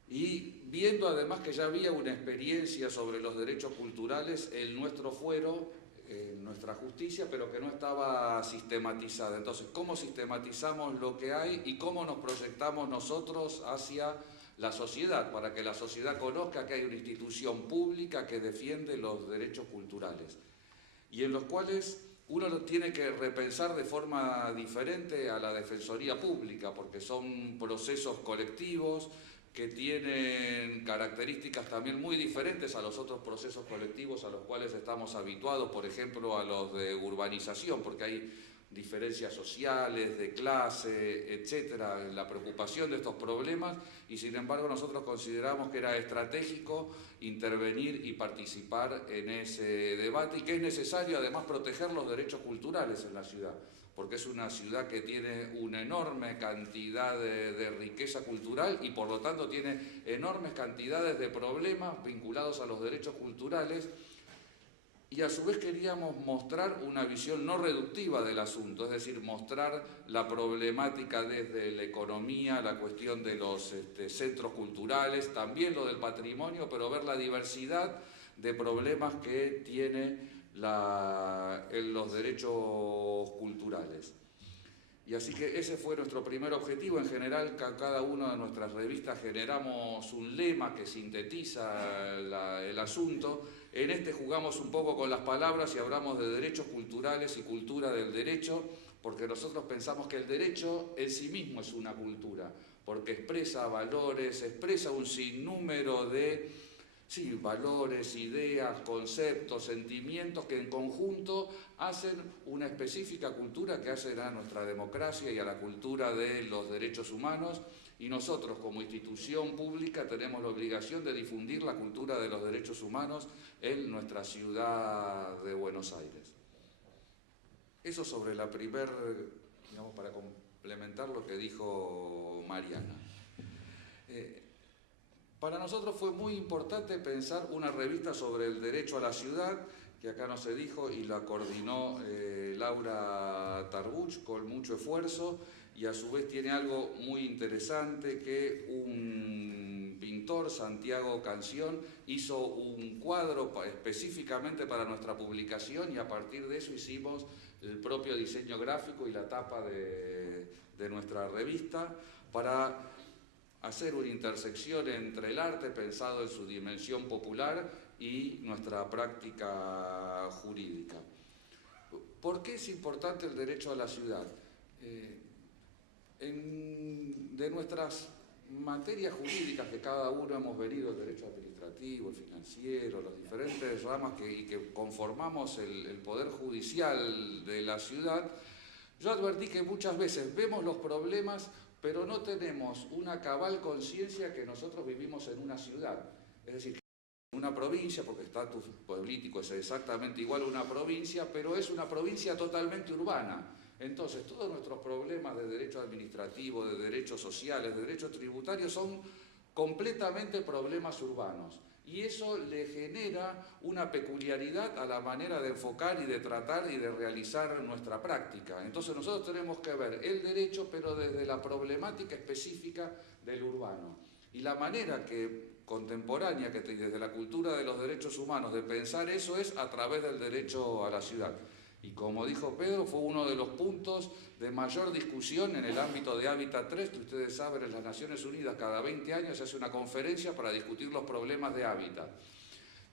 Y viendo además que ya había una experiencia sobre los derechos culturales en nuestro fuero, en nuestra justicia, pero que no estaba sistematizada. Entonces, ¿cómo sistematizamos lo que hay y cómo nos proyectamos nosotros hacia la sociedad, para que la sociedad conozca que hay una institución pública que defiende los derechos culturales y en los cuales uno lo tiene que repensar de forma diferente a la defensoría pública, porque son procesos colectivos que tienen características también muy diferentes a los otros procesos colectivos a los cuales estamos habituados, por ejemplo a los de urbanización, porque hay diferencias sociales, de clase, etcétera, la preocupación de estos problemas, y sin embargo nosotros consideramos que era estratégico intervenir y participar en ese debate y que es necesario además proteger los derechos culturales en la ciudad, porque es una ciudad que tiene una enorme cantidad de riqueza cultural y por lo tanto tiene enormes cantidades de problemas vinculados a los derechos culturales. Y a su vez queríamos mostrar una visión no reductiva del asunto, es decir, mostrar la problemática desde la economía, la cuestión de los centros culturales, también lo del patrimonio, pero ver la diversidad de problemas que tiene los derechos culturales. Y así que ese fue nuestro primer objetivo. En general, cada una de nuestras revistas generamos un lema que sintetiza el asunto. En este jugamos un poco con las palabras y hablamos de derechos culturales y cultura del derecho, porque nosotros pensamos que el derecho en sí mismo es una cultura, porque expresa valores, expresa un sinnúmero de valores, ideas, conceptos, sentimientos que en conjunto hacen una específica cultura que hacen a nuestra democracia y a la cultura de los derechos humanos. Y nosotros, como institución pública, tenemos la obligación de difundir la cultura de los derechos humanos en nuestra ciudad de Buenos Aires. Eso sobre la digamos, para complementar lo que dijo Mariana. Para nosotros fue muy importante pensar una revista sobre el derecho a la ciudad, que acá no se dijo, y la coordinó Laura Tarbuch con mucho esfuerzo, y a su vez tiene algo muy interesante que un pintor, Santiago Canción, hizo un cuadro específicamente para nuestra publicación y a partir de eso hicimos el propio diseño gráfico y la tapa de nuestra revista para hacer una intersección entre el arte pensado en su dimensión popular y nuestra práctica jurídica. ¿Por qué es importante el derecho a la ciudad? De nuestras materias jurídicas que cada uno hemos venido, el derecho administrativo, el financiero, las diferentes ramas que conformamos el poder judicial de la ciudad, yo advertí que muchas veces vemos los problemas, pero no tenemos una cabal conciencia que nosotros vivimos en una ciudad. Es decir, en una provincia, porque el estatus político es exactamente igual a una provincia, pero es una provincia totalmente urbana. Entonces, todos nuestros problemas de derecho administrativo, de derechos sociales, de derechos tributarios son completamente problemas urbanos. Y eso le genera una peculiaridad a la manera de enfocar y de tratar y de realizar nuestra práctica. Entonces nosotros tenemos que ver el derecho, pero desde la problemática específica del urbano. Y la manera contemporánea, desde la cultura de los derechos humanos, de pensar eso es a través del derecho a la ciudad. Y como dijo Pedro, fue uno de los puntos de mayor discusión en el ámbito de Hábitat 3, que ustedes saben, en las Naciones Unidas cada 20 años se hace una conferencia para discutir los problemas de hábitat.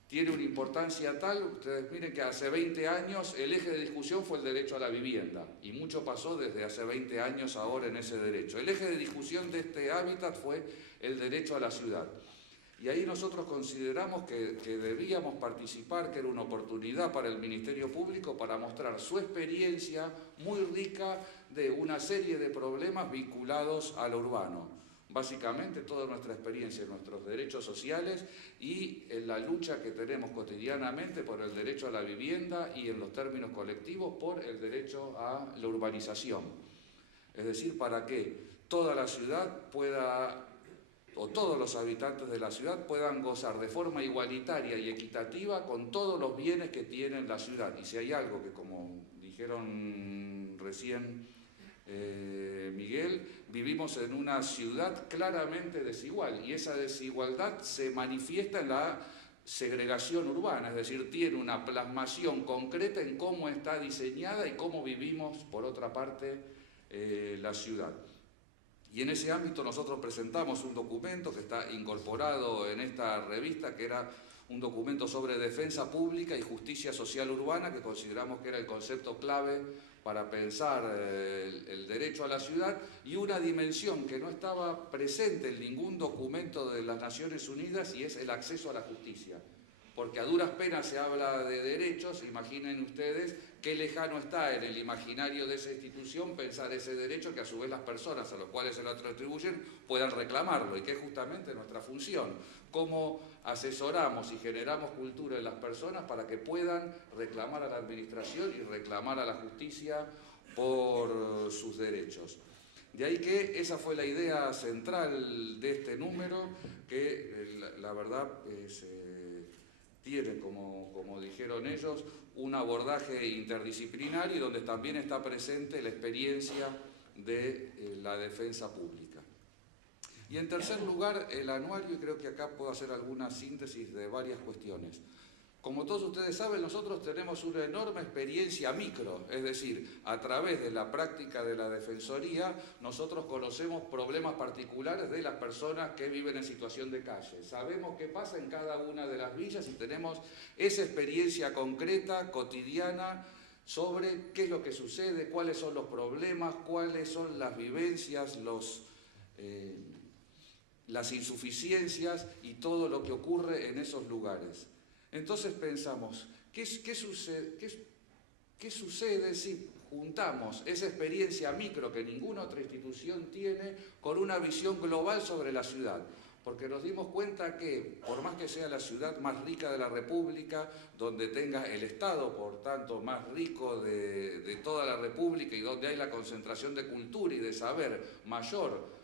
Tiene una importancia tal, ustedes miren que hace 20 años el eje de discusión fue el derecho a la vivienda, y mucho pasó desde hace 20 años ahora en ese derecho. El eje de discusión de este hábitat fue el derecho a la ciudad. Y ahí nosotros consideramos que debíamos participar, que era una oportunidad para el Ministerio Público para mostrar su experiencia muy rica de una serie de problemas vinculados a lo urbano. Básicamente toda nuestra experiencia en nuestros derechos sociales y en la lucha que tenemos cotidianamente por el derecho a la vivienda y en los términos colectivos por el derecho a la urbanización. Es decir, para que toda la ciudad pueda, o todos los habitantes de la ciudad puedan gozar de forma igualitaria y equitativa con todos los bienes que tiene la ciudad. Y si hay algo que, como dijeron recién Miguel, vivimos en una ciudad claramente desigual y esa desigualdad se manifiesta en la segregación urbana, es decir, tiene una plasmación concreta en cómo está diseñada y cómo vivimos, por otra parte, la ciudad. Y en ese ámbito nosotros presentamos un documento que está incorporado en esta revista, que era un documento sobre defensa pública y justicia social urbana, que consideramos que era el concepto clave para pensar el derecho a la ciudad, y una dimensión que no estaba presente en ningún documento de las Naciones Unidas, y es el acceso a la justicia. Porque a duras penas se habla de derechos, imaginen ustedes qué lejano está en el imaginario de esa institución pensar ese derecho que a su vez las personas a las cuales se lo atribuyen puedan reclamarlo, y que es justamente nuestra función. Cómo asesoramos y generamos cultura en las personas para que puedan reclamar a la administración y reclamar a la justicia por sus derechos. De ahí que esa fue la idea central de este número, que la verdad tiene, como dijeron ellos, un abordaje interdisciplinario donde también está presente la experiencia de la defensa pública. Y en tercer lugar, el anuario, y creo que acá puedo hacer alguna síntesis de varias cuestiones. Como todos ustedes saben, nosotros tenemos una enorme experiencia micro, es decir, a través de la práctica de la Defensoría, nosotros conocemos problemas particulares de las personas que viven en situación de calle. Sabemos qué pasa en cada una de las villas y tenemos esa experiencia concreta, cotidiana, sobre qué es lo que sucede, cuáles son los problemas, cuáles son las vivencias, las insuficiencias y todo lo que ocurre en esos lugares. Entonces pensamos, ¿qué sucede si juntamos esa experiencia micro que ninguna otra institución tiene con una visión global sobre la ciudad? Porque nos dimos cuenta que, por más que sea la ciudad más rica de la República, donde tenga el Estado, por tanto, más rico de toda la República y donde hay la concentración de cultura y de saber mayor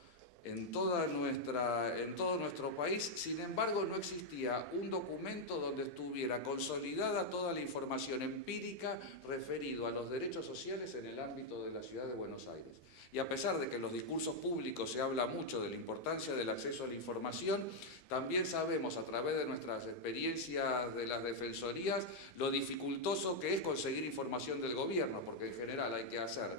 en todo nuestro país, sin embargo no existía un documento donde estuviera consolidada toda la información empírica referido a los derechos sociales en el ámbito de la ciudad de Buenos Aires. Y a pesar de que en los discursos públicos se habla mucho de la importancia del acceso a la información, también sabemos a través de nuestras experiencias de las defensorías lo dificultoso que es conseguir información del gobierno, porque en general hay que hacer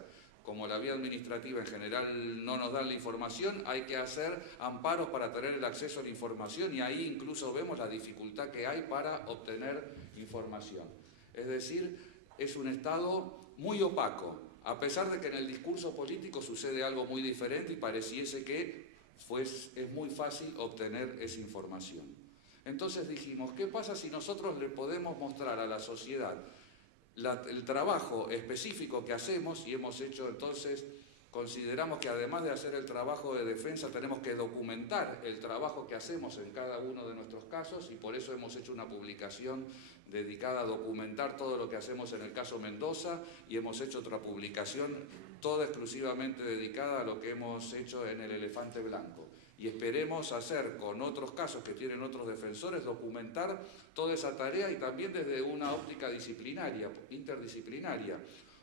como la vía administrativa en general no nos da la información, hay que hacer amparos para tener el acceso a la información y ahí incluso vemos la dificultad que hay para obtener información. Es decir, es un Estado muy opaco, a pesar de que en el discurso político sucede algo muy diferente y pareciese que es muy fácil obtener esa información. Entonces dijimos, ¿qué pasa si nosotros le podemos mostrar a la sociedad el trabajo específico que hacemos? Y hemos hecho entonces, consideramos que además de hacer el trabajo de defensa tenemos que documentar el trabajo que hacemos en cada uno de nuestros casos y por eso hemos hecho una publicación dedicada a documentar todo lo que hacemos en el caso Mendoza y hemos hecho otra publicación toda exclusivamente dedicada a lo que hemos hecho en el Elefante Blanco. Y esperemos hacer con otros casos que tienen otros defensores, documentar toda esa tarea y también desde una óptica disciplinaria, interdisciplinaria,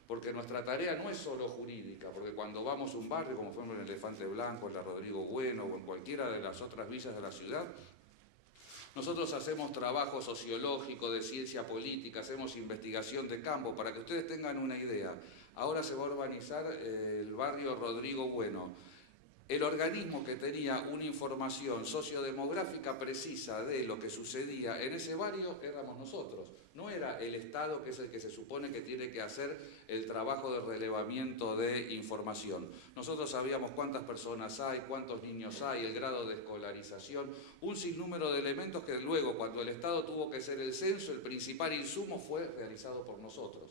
porque nuestra tarea no es solo jurídica, porque cuando vamos a un barrio, como fue en el Elefante Blanco, en la Rodrigo Bueno o en cualquiera de las otras villas de la ciudad, nosotros hacemos trabajo sociológico, de ciencia política, hacemos investigación de campo, para que ustedes tengan una idea. Ahora se va a urbanizar el barrio Rodrigo Bueno. El organismo que tenía una información sociodemográfica precisa de lo que sucedía en ese barrio éramos nosotros. No era el Estado, que es el que se supone que tiene que hacer el trabajo de relevamiento de información. Nosotros sabíamos cuántas personas hay, cuántos niños hay, el grado de escolarización, un sinnúmero de elementos que luego, cuando el Estado tuvo que hacer el censo, el principal insumo fue realizado por nosotros.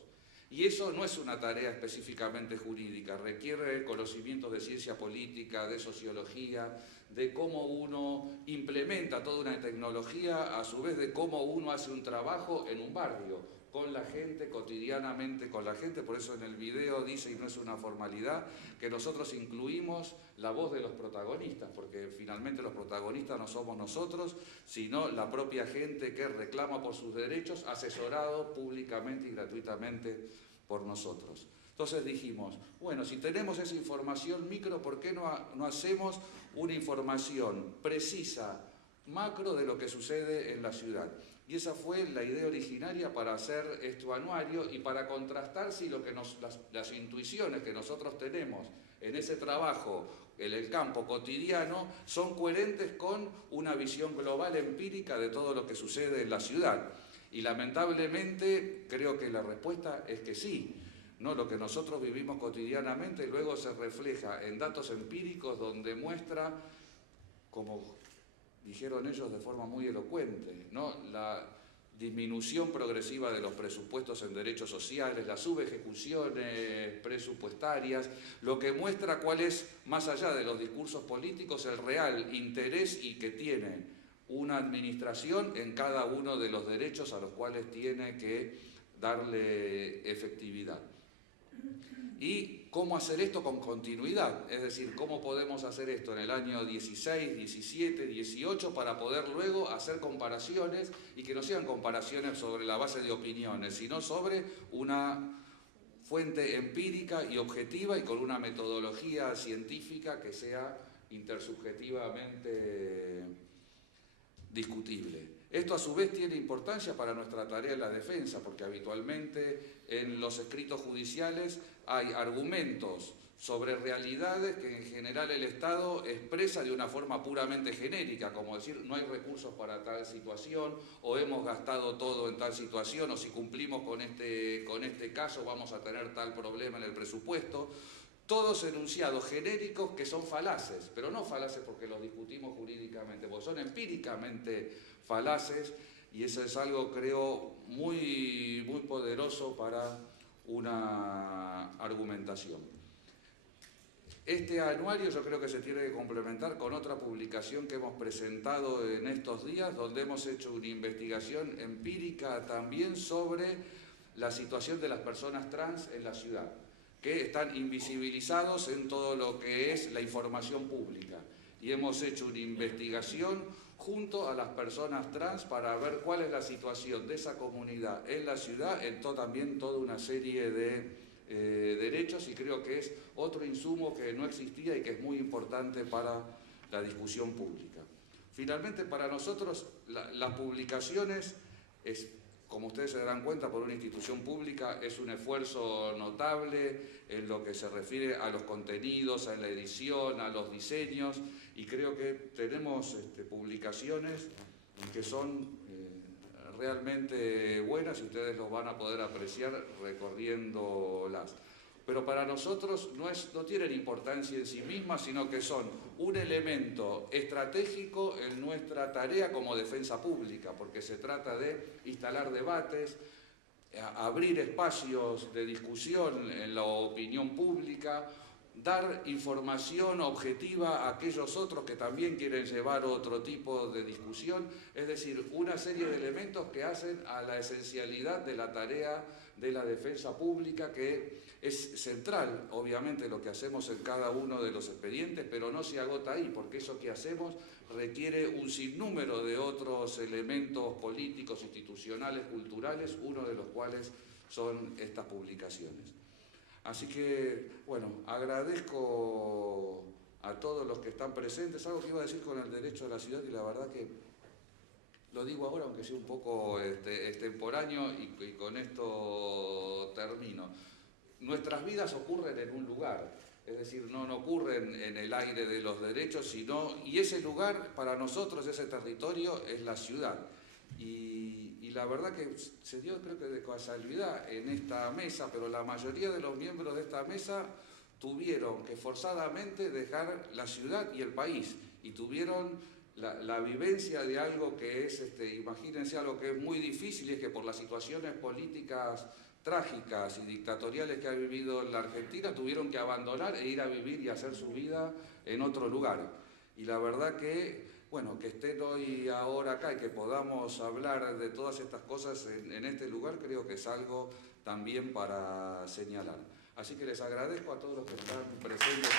Y eso no es una tarea específicamente jurídica, requiere conocimientos de ciencia política, de sociología, de cómo uno implementa toda una tecnología, a su vez de cómo uno hace un trabajo en un barrio, con la gente, cotidianamente con la gente. Por eso en el video dice, y no es una formalidad, que nosotros incluimos la voz de los protagonistas, porque finalmente los protagonistas no somos nosotros, sino la propia gente que reclama por sus derechos, asesorado públicamente y gratuitamente por nosotros. Entonces dijimos, bueno, si tenemos esa información micro, ¿por qué no hacemos una información precisa, macro, de lo que sucede en la ciudad? Y esa fue la idea originaria para hacer este anuario y para contrastar si lo que las intuiciones que nosotros tenemos en ese trabajo, en el campo cotidiano, son coherentes con una visión global empírica de todo lo que sucede en la ciudad. Y lamentablemente creo que la respuesta es que sí. ¿No? Lo que nosotros vivimos cotidianamente luego se refleja en datos empíricos donde muestra, como dijeron ellos de forma muy elocuente, ¿no? La disminución progresiva de los presupuestos en derechos sociales, las subejecuciones presupuestarias, lo que muestra cuál es, más allá de los discursos políticos, el real interés y que tiene una administración en cada uno de los derechos a los cuales tiene que darle efectividad. Y cómo hacer esto con continuidad, es decir, cómo podemos hacer esto en el año 16, 17, 18 para poder luego hacer comparaciones y que no sean comparaciones sobre la base de opiniones, sino sobre una fuente empírica y objetiva y con una metodología científica que sea intersubjetivamente discutible. Esto a su vez tiene importancia para nuestra tarea en la defensa, porque habitualmente en los escritos judiciales hay argumentos sobre realidades que en general el Estado expresa de una forma puramente genérica, como decir no hay recursos para tal situación, o hemos gastado todo en tal situación, o si cumplimos con este caso vamos a tener tal problema en el presupuesto. Todos enunciados genéricos que son falaces, pero no falaces porque los discutimos jurídicamente, porque son empíricamente falaces, y eso es algo, creo, muy, muy poderoso para una argumentación. Este anuario yo creo que se tiene que complementar con otra publicación que hemos presentado en estos días, donde hemos hecho una investigación empírica también sobre la situación de las personas trans en la ciudad, que están invisibilizados en todo lo que es la información pública. Y hemos hecho una investigación junto a las personas trans para ver cuál es la situación de esa comunidad en la ciudad, en también toda una serie de derechos, y creo que es otro insumo que no existía y que es muy importante para la discusión pública. Finalmente, para nosotros las publicaciones como ustedes se darán cuenta, por una institución pública es un esfuerzo notable en lo que se refiere a los contenidos, a la edición, a los diseños, y creo que tenemos publicaciones que son realmente buenas y ustedes los van a poder apreciar recorriéndolas. Pero para nosotros no tienen importancia en sí mismas, sino que son un elemento estratégico en nuestra tarea como defensa pública, porque se trata de instalar debates, abrir espacios de discusión en la opinión pública, dar información objetiva a aquellos otros que también quieren llevar otro tipo de discusión, es decir, una serie de elementos que hacen a la esencialidad de la tarea de la defensa pública, que es central, obviamente, lo que hacemos en cada uno de los expedientes, pero no se agota ahí, porque eso que hacemos requiere un sinnúmero de otros elementos políticos, institucionales, culturales, uno de los cuales son estas publicaciones. Así que, bueno, agradezco a todos los que están presentes. Algo que iba a decir con el derecho a la ciudad, y la verdad que lo digo ahora, aunque sea un poco extemporáneo, y con esto termino. Nuestras vidas ocurren en un lugar, es decir, no ocurren en el aire de los derechos, y ese lugar para nosotros, ese territorio, es la ciudad. Y la verdad que se dio, creo que de casualidad, en esta mesa, pero la mayoría de los miembros de esta mesa tuvieron que forzadamente dejar la ciudad y el país, y tuvieron la vivencia de algo que es, imagínense, algo que es muy difícil, y es que por las situaciones políticas trágicas y dictatoriales que ha vivido la Argentina, tuvieron que abandonar e ir a vivir y hacer su vida en otro lugar. Y la verdad que, bueno, que estén hoy ahora acá y que podamos hablar de todas estas cosas en este lugar, creo que es algo también para señalar. Así que les agradezco a todos los que están presentes.